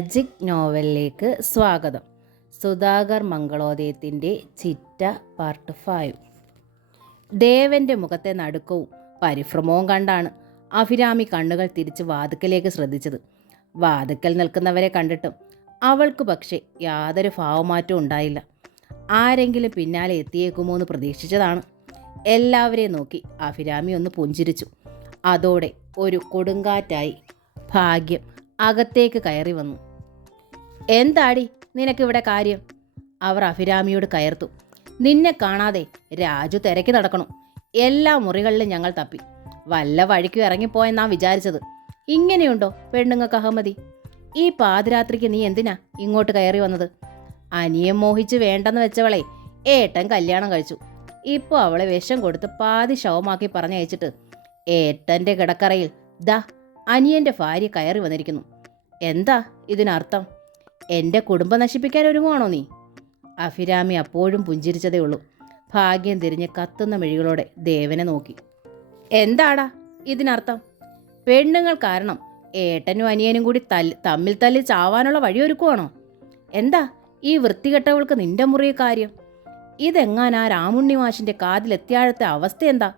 Magic നോവലിലേക്ക് സ്വാഗതം. സുധാകർ മംഗളോദയത്തിൻ്റെ ചിറ്റ part 5. ദേവൻ്റെ മുഖത്തെ നടുക്കവും പരിഭ്രമവും കണ്ടാണ് അഭിരാമി കണ്ണുകൾ തിരിച്ച് വാതുക്കലേക്ക് ശ്രദ്ധിച്ചത്. വാതുക്കൽ നിൽക്കുന്നവരെ കണ്ടിട്ടും അവൾക്ക് പക്ഷേ യാതൊരു ഭാവമാറ്റവും ഉണ്ടായില്ല. ആരെങ്കിലും പിന്നാലെ എത്തിയേക്കുമോ എന്ന് പ്രതീക്ഷിച്ചതാണ്. എല്ലാവരെയും നോക്കി അഭിരാമി ഒന്ന് പുഞ്ചിരിച്ചു. അതോടെ ഒരു കൊടുങ്കാറ്റായി ഭാഗ്യം അകത്തേക്ക് കയറി വന്നു. എന്താടി നിനക്കിവിടെ കാര്യം? അവർ അഭിരാമിയോട് കയർത്തു. നിന്നെ കാണാതെ രാജു തിരക്കി നടക്കണം. എല്ലാ മുറികളിലും ഞങ്ങൾ തപ്പി. വല്ല വഴിക്കും ഇറങ്ങിപ്പോയെന്നാ വിചാരിച്ചത്. ഇങ്ങനെയുണ്ടോ പെണ്ണുങ്ങൾക്ക് അഹമ്മതി? ഈ പാതിരാത്രിക്ക് നീ എന്തിനാ ഇങ്ങോട്ട് കയറി വന്നത്? അനിയം മോഹിച്ച് വേണ്ടെന്ന് വെച്ചവളെ ഏട്ടൻ കല്യാണം കഴിച്ചു. ഇപ്പോൾ അവളെ വിഷം കൊടുത്ത് പാതി ശവമാക്കി പറഞ്ഞയച്ചിട്ട് ഏട്ടൻ്റെ കിടക്കറയിൽ ദാ അനിയൻ്റെ ഭാര്യ കയറി വന്നിരിക്കുന്നു. എന്താ ഇതിനർത്ഥം? എൻ്റെ കുടുംബം നശിപ്പിക്കാൻ ഒരുങ്ങുവാണോ നീ? അഭിരാമി അപ്പോഴും പുഞ്ചിരിച്ചതേ ഉള്ളൂ. ഭാഗ്യം തിരിഞ്ഞ് കത്തുന്ന മിഴികളോടെ ദേവനെ നോക്കി. എന്താടാ ഇതിനർത്ഥം? പെണ്ണുങ്ങൾ കാരണം ഏട്ടനും അനിയനും കൂടി തമ്മിൽ തല്ലി ചാവാനുള്ള വഴിയൊരുക്കുവാണോ? എന്താ ഈ വൃത്തികെട്ടവൾക്ക് നിന്റെ മുറിയ കാര്യം? ഇതെങ്ങാനാ രാമുണ്ണി മാഷിൻ്റെ കാതിലെത്തിയാഴത്തെ അവസ്ഥ എന്താ?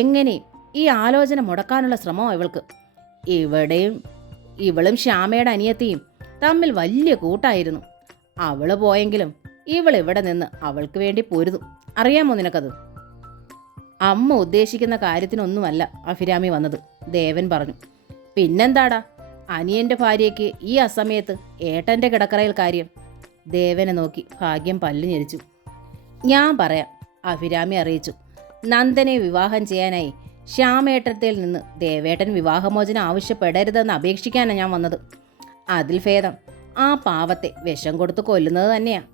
എങ്ങനെ ഈ ആലോചന മുടക്കാനുള്ള ശ്രമമോ ഇവൾക്ക്? ഇവളും ശ്യാമയുടെ അനിയത്തിയും തമ്മിൽ വലിയ കൂട്ടായിരുന്നു. അവള് പോയെങ്കിലും ഇവളിവിടെ നിന്ന് അവൾക്ക് വേണ്ടി പൊരുതും. അറിയാമോ നിനക്കത്? അമ്മ ഉദ്ദേശിക്കുന്ന കാര്യത്തിനൊന്നുമല്ല അഭിരാമി വന്നത്, ദേവൻ പറഞ്ഞു. പിന്നെന്താടാ അനിയൻ്റെ ഭാര്യയ്ക്ക് ഈ അസമയത്ത് ഏട്ടൻ്റെ കിടക്കറയിൽ കാര്യം? ദേവനെ നോക്കി ഭാഗ്യം പല്ലു ഞെരിച്ചു. ഞാൻ പറയാം, അഭിരാമി അറിയിച്ചു. നന്ദനെ വിവാഹം ചെയ്യാനായി ശ്യാമേട്ടത്തിൽ നിന്ന് ദേവേട്ടൻ വിവാഹമോചനം ആവശ്യപ്പെടരുതെന്ന് അപേക്ഷിക്കാനാണ് ഞാൻ വന്നത്. അതിൽ ഭേദം ആ പാവത്തെ വിഷം കൊടുത്ത് കൊല്ലുന്നത് തന്നെയാണ്.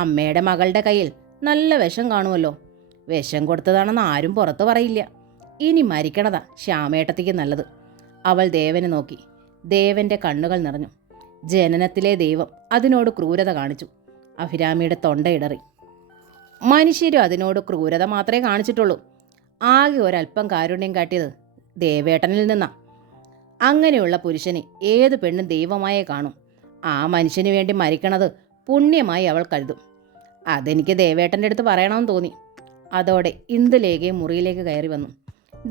അമ്മയുടെ മകളുടെ കയ്യിൽ നല്ല വിഷം കാണുമല്ലോ. വിഷം കൊടുത്തതാണെന്ന് ആരും പുറത്തു പറയില്ല. ഇനി മരിക്കണതാ ശ്യാമേട്ടത്തിക്ക് നല്ലത്. അവൾ ദേവനെ നോക്കി. ദേവൻ്റെ കണ്ണുകൾ നിറഞ്ഞു. ജനനത്തിലെ ദൈവം അതിനോട് ക്രൂരത കാണിച്ചു. അഭിരാമിയുടെ തൊണ്ടയിടറി. മനുഷ്യരും അതിനോട് ക്രൂരത മാത്രമേ കാണിച്ചിട്ടുള്ളൂ. ആകെ ഒരല്പം കാരുണ്യം കാട്ടിയത് ദേവേട്ടനിൽ നിന്നാ. അങ്ങനെയുള്ള പുരുഷനെ ഏത് പെണ്ണും ദൈവമായേ കാണും. ആ മനുഷ്യന് വേണ്ടി മരിക്കണത് പുണ്യമായി അവൾ കരുതും. അതെനിക്ക് ദേവേട്ടൻ്റെ അടുത്ത് പറയണമെന്ന് തോന്നി. അതോടെ ഇന്ദുലേഖയും മുറിയിലേക്ക് കയറി വന്നു.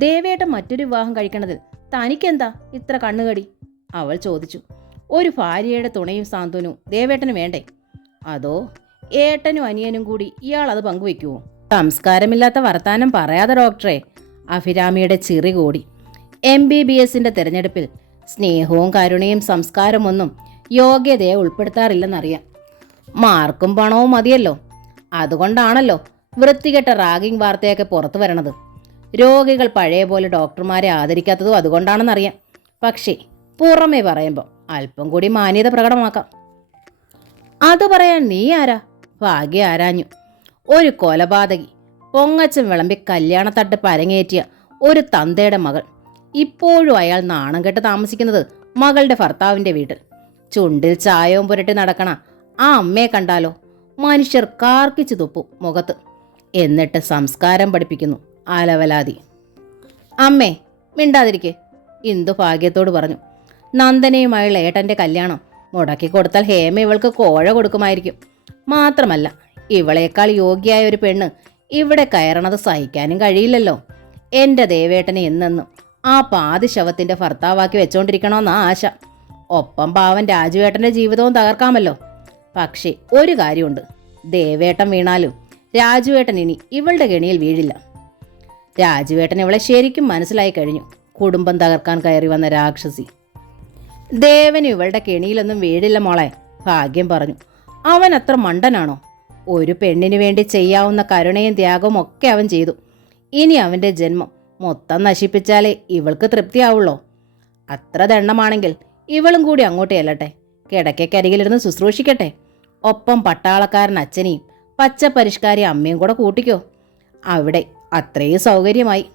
ദേവേട്ടൻ മറ്റൊരു വിവാഹം കഴിക്കണതിൽ തനിക്കെന്താ ഇത്ര കണ്ണുകടി? അവൾ ചോദിച്ചു. ഒരു ഭാര്യയുടെ തുണയും സാന്ത്വനവും ദേവേട്ടന് വേണ്ടേ? അതോ ഏട്ടനും അനിയനും കൂടി ഇയാൾ അത് പങ്കുവെക്കുമോ? സംസ്കാരമില്ലാത്ത വർത്താനം പറയാതെ ഡോക്ടറെ. അഭിരാമിയുടെ ചിറി കൂടി. MBBSന്റെ തിരഞ്ഞെടുപ്പിൽ സ്നേഹവും കരുണയും സംസ്കാരമൊന്നും യോഗ്യതയെ ഉൾപ്പെടുത്താറില്ലെന്നറിയാം. മാർക്കും പണവും മതിയല്ലോ. അതുകൊണ്ടാണല്ലോ വൃത്തികെട്ട റാഗിംഗ് വാർത്തയൊക്കെ പുറത്തു വരണത്. രോഗികൾ പഴയ പോലെ ഡോക്ടർമാരെ ആദരിക്കാത്തതും അതുകൊണ്ടാണെന്നറിയാം. പക്ഷേ പുറമേ പറയുമ്പോൾ അല്പം കൂടി മാന്യത പ്രകടമാക്കാം. അത് പറയാൻ നീ ആരാ? ഭാഗ്യ ആരാഞ്ഞു. ഒരു കൊലപാതകി, പൊങ്ങച്ചം വിളമ്പി കല്യാണത്തട്ട് അരങ്ങേറ്റിയ ഒരു തന്തയുടെ മകൾ. ഇപ്പോഴും അയാൾ നാണം കെട്ട് താമസിക്കുന്നത് മകളുടെ ഭർത്താവിൻ്റെ വീട്ടിൽ. ചുണ്ടിൽ ചായവും പുരട്ടി നടക്കണ ആ അമ്മയെ കണ്ടാലോ മനുഷ്യർ കാർക്കിച്ചു തുപ്പും മുഖത്ത്. എന്നിട്ട് സംസ്കാരം പഠിപ്പിക്കുന്നു ആലവലാതി. അമ്മേ മിണ്ടാതിരിക്കെ, ഇന്ദു ഭാഗ്യത്തോട് പറഞ്ഞു. നന്ദനയുമായുള്ള ഏട്ടൻ്റെ കല്യാണം മുടക്കി കൊടുത്താൽ ഹേമ ഇവൾക്ക് കോഴ കൊടുക്കുമായിരിക്കും. മാത്രമല്ല ഇവളേക്കാൾ യോഗ്യയായ ഒരു പെണ്ണ് ഇവിടെ കയറണത് സഹിക്കാനും കഴിയില്ലല്ലോ. എൻ്റെ ദേവേട്ടനെ എന്നെന്നും ആ പാതി ശവത്തിൻ്റെ ഭർത്താവാക്കി വെച്ചോണ്ടിരിക്കണമെന്നാ ആശ. ഒപ്പം പാവൻ രാജുവേട്ടൻ്റെ ജീവിതവും തകർക്കാമല്ലോ. പക്ഷേ ഒരു കാര്യമുണ്ട്, ദേവേട്ടൻ വീണാലും രാജുവേട്ടൻ ഇനി ഇവളുടെ കെണിയിൽ വീഴില്ല. രാജുവേട്ടൻ ഇവളെ ശരിക്കും മനസ്സിലായി കഴിഞ്ഞു. കുടുംബം തകർക്കാൻ കയറി വന്ന രാക്ഷസി. ദേവന് ഇവളുടെ കെണിയിലൊന്നും വീഴില്ല മോളെ, ഭാഗ്യം പറഞ്ഞു. അവൻ അത്ര മണ്ടനാണോ? ഒരു പെണ്ണിനു വേണ്ടി ചെയ്യാവുന്ന കരുണയും ത്യാഗവും ഒക്കെ അവൻ ചെയ്തു. ഇനി അവൻ്റെ ജന്മം മൊത്തം നശിപ്പിച്ചാലേ ഇവൾക്ക് തൃപ്തിയാവുള്ളൂ. അത്ര ദണ്ണമാണെങ്കിൽ ഇവളും കൂടി അങ്ങോട്ടേ അല്ലട്ടെ, കിടക്കക്കരികിലിരുന്ന് ശുശ്രൂഷിക്കട്ടെ. ഒപ്പം പട്ടാളക്കാരൻ അച്ഛനെയും പച്ചപ്പരിഷ്കാരി അമ്മയും കൂടെ കൂട്ടിക്കോ. അവിടെ അത്രയും സൗകര്യമായി.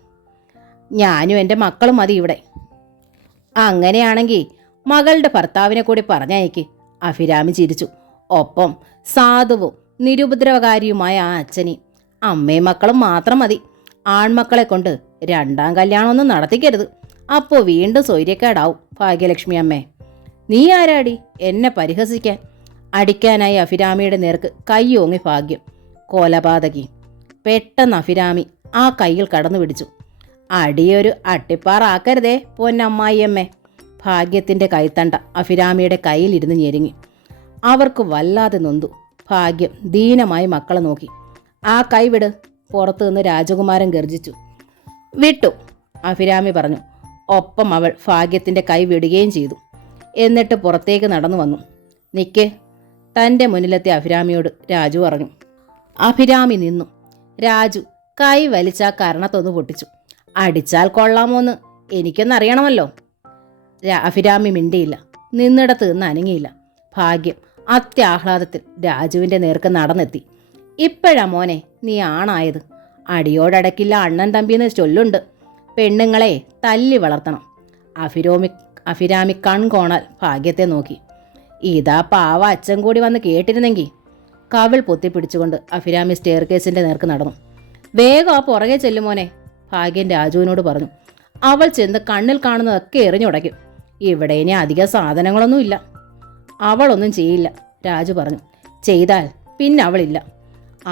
ഞാനും എൻ്റെ മക്കളും മതി ഇവിടെ. അങ്ങനെയാണെങ്കിൽ മകളുടെ ഭർത്താവിനെ കൂടി പറഞ്ഞയക്ക്. അഭിരാമി ചിരിച്ചു. ഒപ്പം സാധുവും നിരുപദ്രവകാരിയുമായ ആ അച്ഛനെയും. അമ്മയും മക്കളും മാത്രം മതി. ആൺമക്കളെ കൊണ്ട് രണ്ടാം കല്യാണമൊന്നും നടത്തിക്കരുത്. അപ്പോൾ വീണ്ടും സൗര്യക്കേടാവും ഭാഗ്യലക്ഷ്മി അമ്മേ. നീ ആരാടി എന്നെ പരിഹസിക്കാൻ? അടിക്കാനായി അഭിരാമിയുടെ നേർക്ക് കൈയോങ്ങി ഭാഗ്യം. കൊലപാതകി! പെട്ടെന്ന് അഭിരാമി ആ കൈയിൽ കടന്നു പിടിച്ചു. അടിയൊരു അട്ടിപ്പാറാക്കരുതേ പൊന്നമ്മായിയമ്മേ. ഭാഗ്യത്തിൻ്റെ കൈത്തണ്ട അഭിരാമിയുടെ കയ്യിലിരുന്ന് ഞെരുങ്ങി. അവർക്ക് വല്ലാതെ നൊന്തു. ഭാഗ്യം ദീനമായി മക്കളെ നോക്കി. ആ കൈവിട്! പുറത്തു നിന്ന് രാജകുമാരൻ ഗർജിച്ചു. വിട്ടു, അഭിരാമി പറഞ്ഞു. ഒപ്പം അവൾ ഭാഗ്യത്തിൻ്റെ കൈ വിടുകയും ചെയ്തു. എന്നിട്ട് പുറത്തേക്ക് നടന്നു വന്നു. നിക്ക്! തൻ്റെ മുന്നിലെത്തിയ അഭിരാമിയോട് രാജു പറഞ്ഞു. അഭിരാമി നിന്നു. രാജു കൈ വലിച്ച കരണത്തൊന്ന് പൊട്ടിച്ചു. അടിച്ചാൽ കൊള്ളാമോന്ന് എനിക്കൊന്നറിയണമല്ലോ. അഭിരാമി മിണ്ടിയില്ല. നിന്നിടത്ത് നിന്ന് അനങ്ങിയില്ല. ഭാഗ്യം അത്യാഹ്ലാദത്തിൽ രാജുവിൻ്റെ നേർക്ക് നടന്നെത്തി. ഇപ്പോഴാ മോനെ നീ ആണായത്. അടിയോടടക്കില്ല അണ്ണൻ തമ്പിന്ന് ചൊല്ലുണ്ട്. പെണ്ണുങ്ങളെ തല്ലി വളർത്തണം. അഭിരാമി കൺകോണാൽ ഭാഗ്യത്തെ നോക്കി. ഇതാ പാവ അച്ഛൻ കൂടി വന്ന് കേട്ടിരുന്നെങ്കിൽ. കവിൾ പൊത്തിപ്പിടിച്ചുകൊണ്ട് അഭിരാമി സ്റ്റെയർ കേസിൻ്റെ നേർക്ക് നടന്നു. വേഗം ആ പുറകെ ചെല്ലുമോനെ, ഭാഗ്യൻ രാജുവിനോട് പറഞ്ഞു. അവൾ ചെന്ന് കണ്ണിൽ കാണുന്നതൊക്കെ എറിഞ്ഞുടയ്ക്കും. ഇവിടെ ഇനി അധികം സാധനങ്ങളൊന്നുമില്ല. അവളൊന്നും ചെയ്യില്ല, രാജു പറഞ്ഞു. ചെയ്താൽ പിന്നെ അവളില്ല.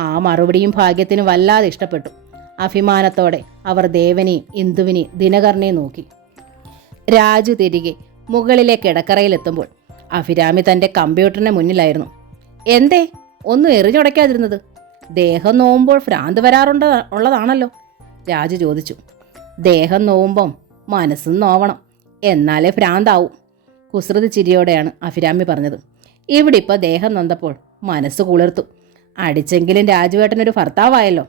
ആ മറുപടിയും ഭാഗ്യത്തിന് വല്ലാതെ ഇഷ്ടപ്പെട്ടു. അഭിമാനത്തോടെ അവർ ദേവനെയും ഇന്ദുവിനെയും ദിനകരനെയും നോക്കി. രാജു തിരികെ മുകളിലെ കിടക്കറയിലെത്തുമ്പോൾ അഭിരാമി തൻ്റെ കമ്പ്യൂട്ടറിന് മുന്നിലായിരുന്നു. എന്തേ ഒന്നും എറിഞ്ഞുടയ്ക്കാതിരുന്നത്? ദേഹം നോവുമ്പോൾ ഭ്രാന്ത് ഉള്ളതാണല്ലോ, രാജു ചോദിച്ചു. ദേഹം നോവുമ്പം മനസ്സും നോവണം, എന്നാലേ ഭ്രാന്താവും. കുസൃതി ചിരിയോടെയാണ് അഭിരാമി പറഞ്ഞത്. ഇവിടെ ഇപ്പോൾ ദേഹം നൊന്തപ്പോൾ മനസ്സ് കുളിർത്തു. അടിച്ചെങ്കിലും രാജുവേട്ടനൊരു ഭർത്താവായല്ലോ.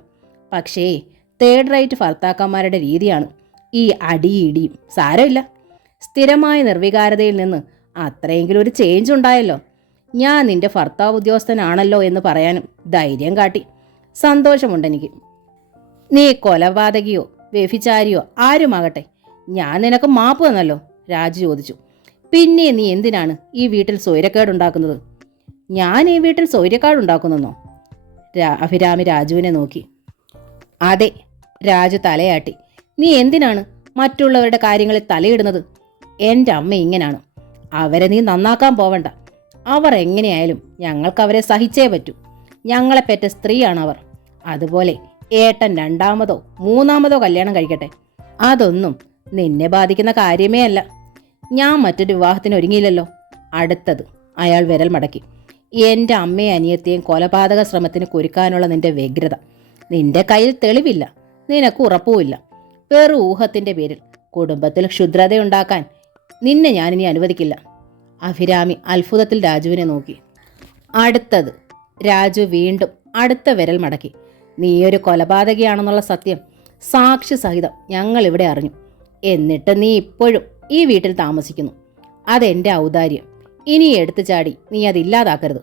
പക്ഷേ തേർഡ് റൈറ്റ് ഭർത്താക്കന്മാരുടെ രീതിയാണ് ഈ അടിയിടിയും. സാരമില്ല, സ്ഥിരമായ നിർവികാരതയിൽ നിന്ന് അത്രയെങ്കിലും ഒരു ചേഞ്ച് ഉണ്ടായല്ലോ. ഞാൻ നിന്റെ ഭർത്താവ് ഉദ്യോഗസ്ഥനാണല്ലോ എന്ന് പറയാനും ധൈര്യം കാട്ടി. സന്തോഷമുണ്ടെനിക്ക്. നീ കൊലപാതകിയോ വ്യഭിചാരിയോ ആരുമാകട്ടെ, ഞാൻ നിനക്ക് മാപ്പ് തന്നല്ലോ, രാജു ചോദിച്ചു. പിന്നെ നീ എന്തിനാണ് ഈ വീട്ടിൽ സ്വൈരക്കേടുണ്ടാക്കുന്നത്? ഞാൻ ഈ വീട്ടിൽ സ്വൈരക്കേടുണ്ടാക്കുന്നെന്നോ? അഭിരാമി രാജുവിനെ നോക്കി. അതെ, രാജു തലയാട്ടി. നീ എന്തിനാണ് മറ്റുള്ളവരുടെ കാര്യങ്ങളിൽ തലയിടുന്നത്? എൻ്റെ അമ്മ ഇങ്ങനാണ്. അവരെ നീ നന്നാക്കാൻ പോവണ്ട. അവർ എങ്ങനെയായാലും ഞങ്ങൾക്ക് അവരെ സഹിച്ചേ പറ്റൂ. ഞങ്ങളെ പെറ്റ സ്ത്രീയാണ് അവർ. അതുപോലെ ഏട്ടൻ രണ്ടാമതോ മൂന്നാമതോ കല്യാണം കഴിക്കട്ടെ, അതൊന്നും നിന്നെ ബാധിക്കുന്ന കാര്യമേ അല്ല. ഞാൻ മറ്റൊരു വിവാഹത്തിന് ഒരുങ്ങിയില്ലല്ലോ. അടുത്തത്. അയാൾ വിരൽ മടക്കി. എൻ്റെ അമ്മയും അനിയത്തെയും കൊലപാതക ശ്രമത്തിന് കുരുക്കാനുള്ള നിന്റെ വ്യഗ്രത. നിന്റെ കയ്യിൽ തെളിവില്ല, നിനക്ക് ഉറപ്പുമില്ല. വെറും ഊഹത്തിൻ്റെ പേരിൽ കുടുംബത്തിൽ ക്ഷുദ്രതയുണ്ടാക്കാൻ നിന്നെ ഞാനിനി അനുവദിക്കില്ല. അഭിരാമി അത്ഭുതത്തിൽ രാജുവിനെ നോക്കി. അടുത്തത്. രാജു വീണ്ടും അടുത്ത വിരൽ മടക്കി. നീയൊരു കൊലപാതകയാണെന്നുള്ള സത്യം സാക്ഷി സഹിതം ഞങ്ങളിവിടെ അറിഞ്ഞു. എന്നിട്ട് നീ ഇപ്പോഴും ഈ വീട്ടിൽ താമസിക്കുന്നു. അതെൻ്റെ ഔദാര്യം. ഇനി എടുത്തു ചാടി നീ അതില്ലാതാക്കരുത്.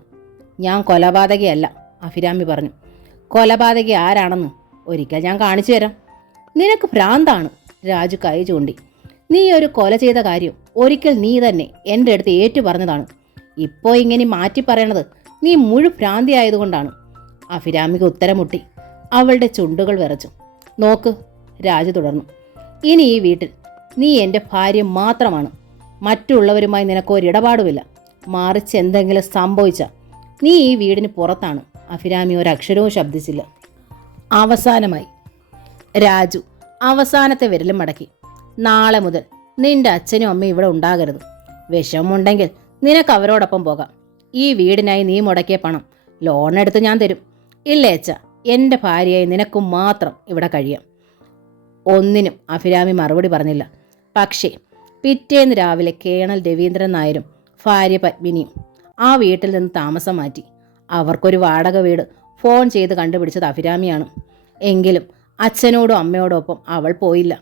ഞാൻ കൊലപാതകയല്ല, അഭിരാമി പറഞ്ഞു. കൊലപാതകി ആരാണെന്ന് ഒരിക്കൽ ഞാൻ കാണിച്ചു തരാം. നിനക്ക് ഭ്രാന്താണ്, രാജു കൈ ചൂണ്ടി. നീ ഒരു കൊല ചെയ്ത കാര്യം ഒരിക്കൽ നീ തന്നെ എൻ്റെ അടുത്ത് ഏറ്റു പറഞ്ഞതാണ്. ഇപ്പോൾ ഇങ്ങനെ മാറ്റി പറയണത് നീ ഭ്രാന്തി ആയതുകൊണ്ടാണ്. അഭിരാമിക്ക് ഉത്തരം മുട്ടി. അവളുടെ ചുണ്ടുകൾ വിറച്ചു. നോക്ക്, രാജു തുടർന്നു. ഇനി ഈ വീട്ടിൽ നീ എൻ്റെ ഭാര്യ മാത്രമാണ്. മറ്റുള്ളവരുമായി നിനക്കൊരിടപാടുമില്ല. മറിച്ച് എന്തെങ്കിലും സംഭവിച്ചാൽ നീ ഈ വീടിന് പുറത്താണ്. അഭിരാമി ഒരക്ഷരവും ശബ്ദിച്ചില്ല. അവസാനമായി. രാജു അവസാനത്തെ വിരലും മടക്കി. നാളെ മുതൽ നിന്റെ അച്ഛനും അമ്മയും ഇവിടെ ഉണ്ടാകരുത്. വിഷമമുണ്ടെങ്കിൽ നിനക്ക് അവരോടൊപ്പം പോകാം. ഈ വീടിനായി നീ മുടക്കിയ പണം ലോണെടുത്ത് ഞാൻ തരും. ഇല്ലേ അച്ഛ, എൻ്റെ ഭാര്യയായി നിനക്കും മാത്രം ഇവിടെ കഴിയാം. ഒന്നിനും അഭിരാമി മറുപടി പറഞ്ഞില്ല. പക്ഷേ പിറ്റേന്ന് രാവിലെ കേണൽ രവീന്ദ്രൻ നായരും ഭാര്യ പത്മിനിയും ആ വീട്ടിൽ നിന്ന് താമസം മാറ്റി. അവർക്കൊരു വാടക വീട് ഫോൺ ചെയ്ത് കണ്ടുപിടിച്ചത് അഭിരാമിയാണ്. എങ്കിലും അച്ഛനോടും അമ്മയോടും ഒപ്പം അവൾ പോയില്ല.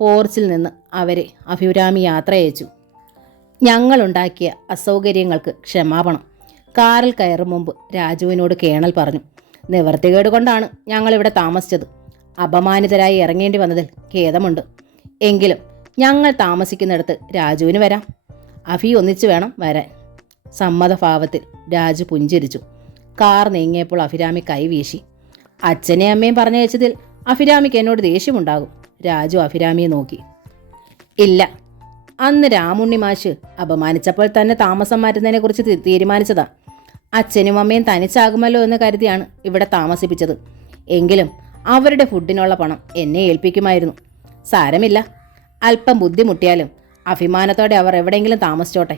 പോർച്ചിൽ നിന്ന് അവരെ അഭിരാമി യാത്ര അയച്ചു. ഞങ്ങളുണ്ടാക്കിയ അസൗകര്യങ്ങൾക്ക് ക്ഷമാപണം, കാറിൽ കയറും മുമ്പ് രാജുവിനോട് കേണൽ പറഞ്ഞു. നിവർത്തികേട് കൊണ്ടാണ് ഞങ്ങളിവിടെ താമസിച്ചത്. അപമാനിതരായി ഇറങ്ങേണ്ടി വന്നതിൽ ഖേദമുണ്ട്. എങ്കിലും ഞങ്ങൾ താമസിക്കുന്നിടത്ത് രാജുവിന് വരാം. അഭി ഒന്നിച്ചു വേണം വരാൻ. സമ്മതഭാവത്തിൽ രാജു പുഞ്ചിരിച്ചു. കാർ നീങ്ങിയപ്പോൾ അഭിരാമി കൈവീശി. അച്ഛനെയും അമ്മയും പറഞ്ഞയച്ചതിൽ അഭിരാമിക്ക് എന്നോട് ദേഷ്യമുണ്ടാകും. രാജു അഭിരാമിയെ നോക്കി. ഇല്ല, അന്ന് രാമുണ്ണി മാഷ് അപമാനിച്ചപ്പോൾ തന്നെ താമസം മാറ്റുന്നതിനെക്കുറിച്ച് തീരുമാനിച്ചതാ. അച്ഛനും അമ്മയും തനിച്ചാകുമല്ലോ എന്ന് കരുതിയാണ് ഇവിടെ താമസിപ്പിച്ചത്. എങ്കിലും അവരുടെ ഫുഡിനുള്ള പണം എന്നെ ഏൽപ്പിക്കുമായിരുന്നു. സാരമില്ല, അല്പം ബുദ്ധിമുട്ടിയാലും അഭിമാനത്തോടെ അവർ എവിടെയെങ്കിലും താമസിച്ചോട്ടെ.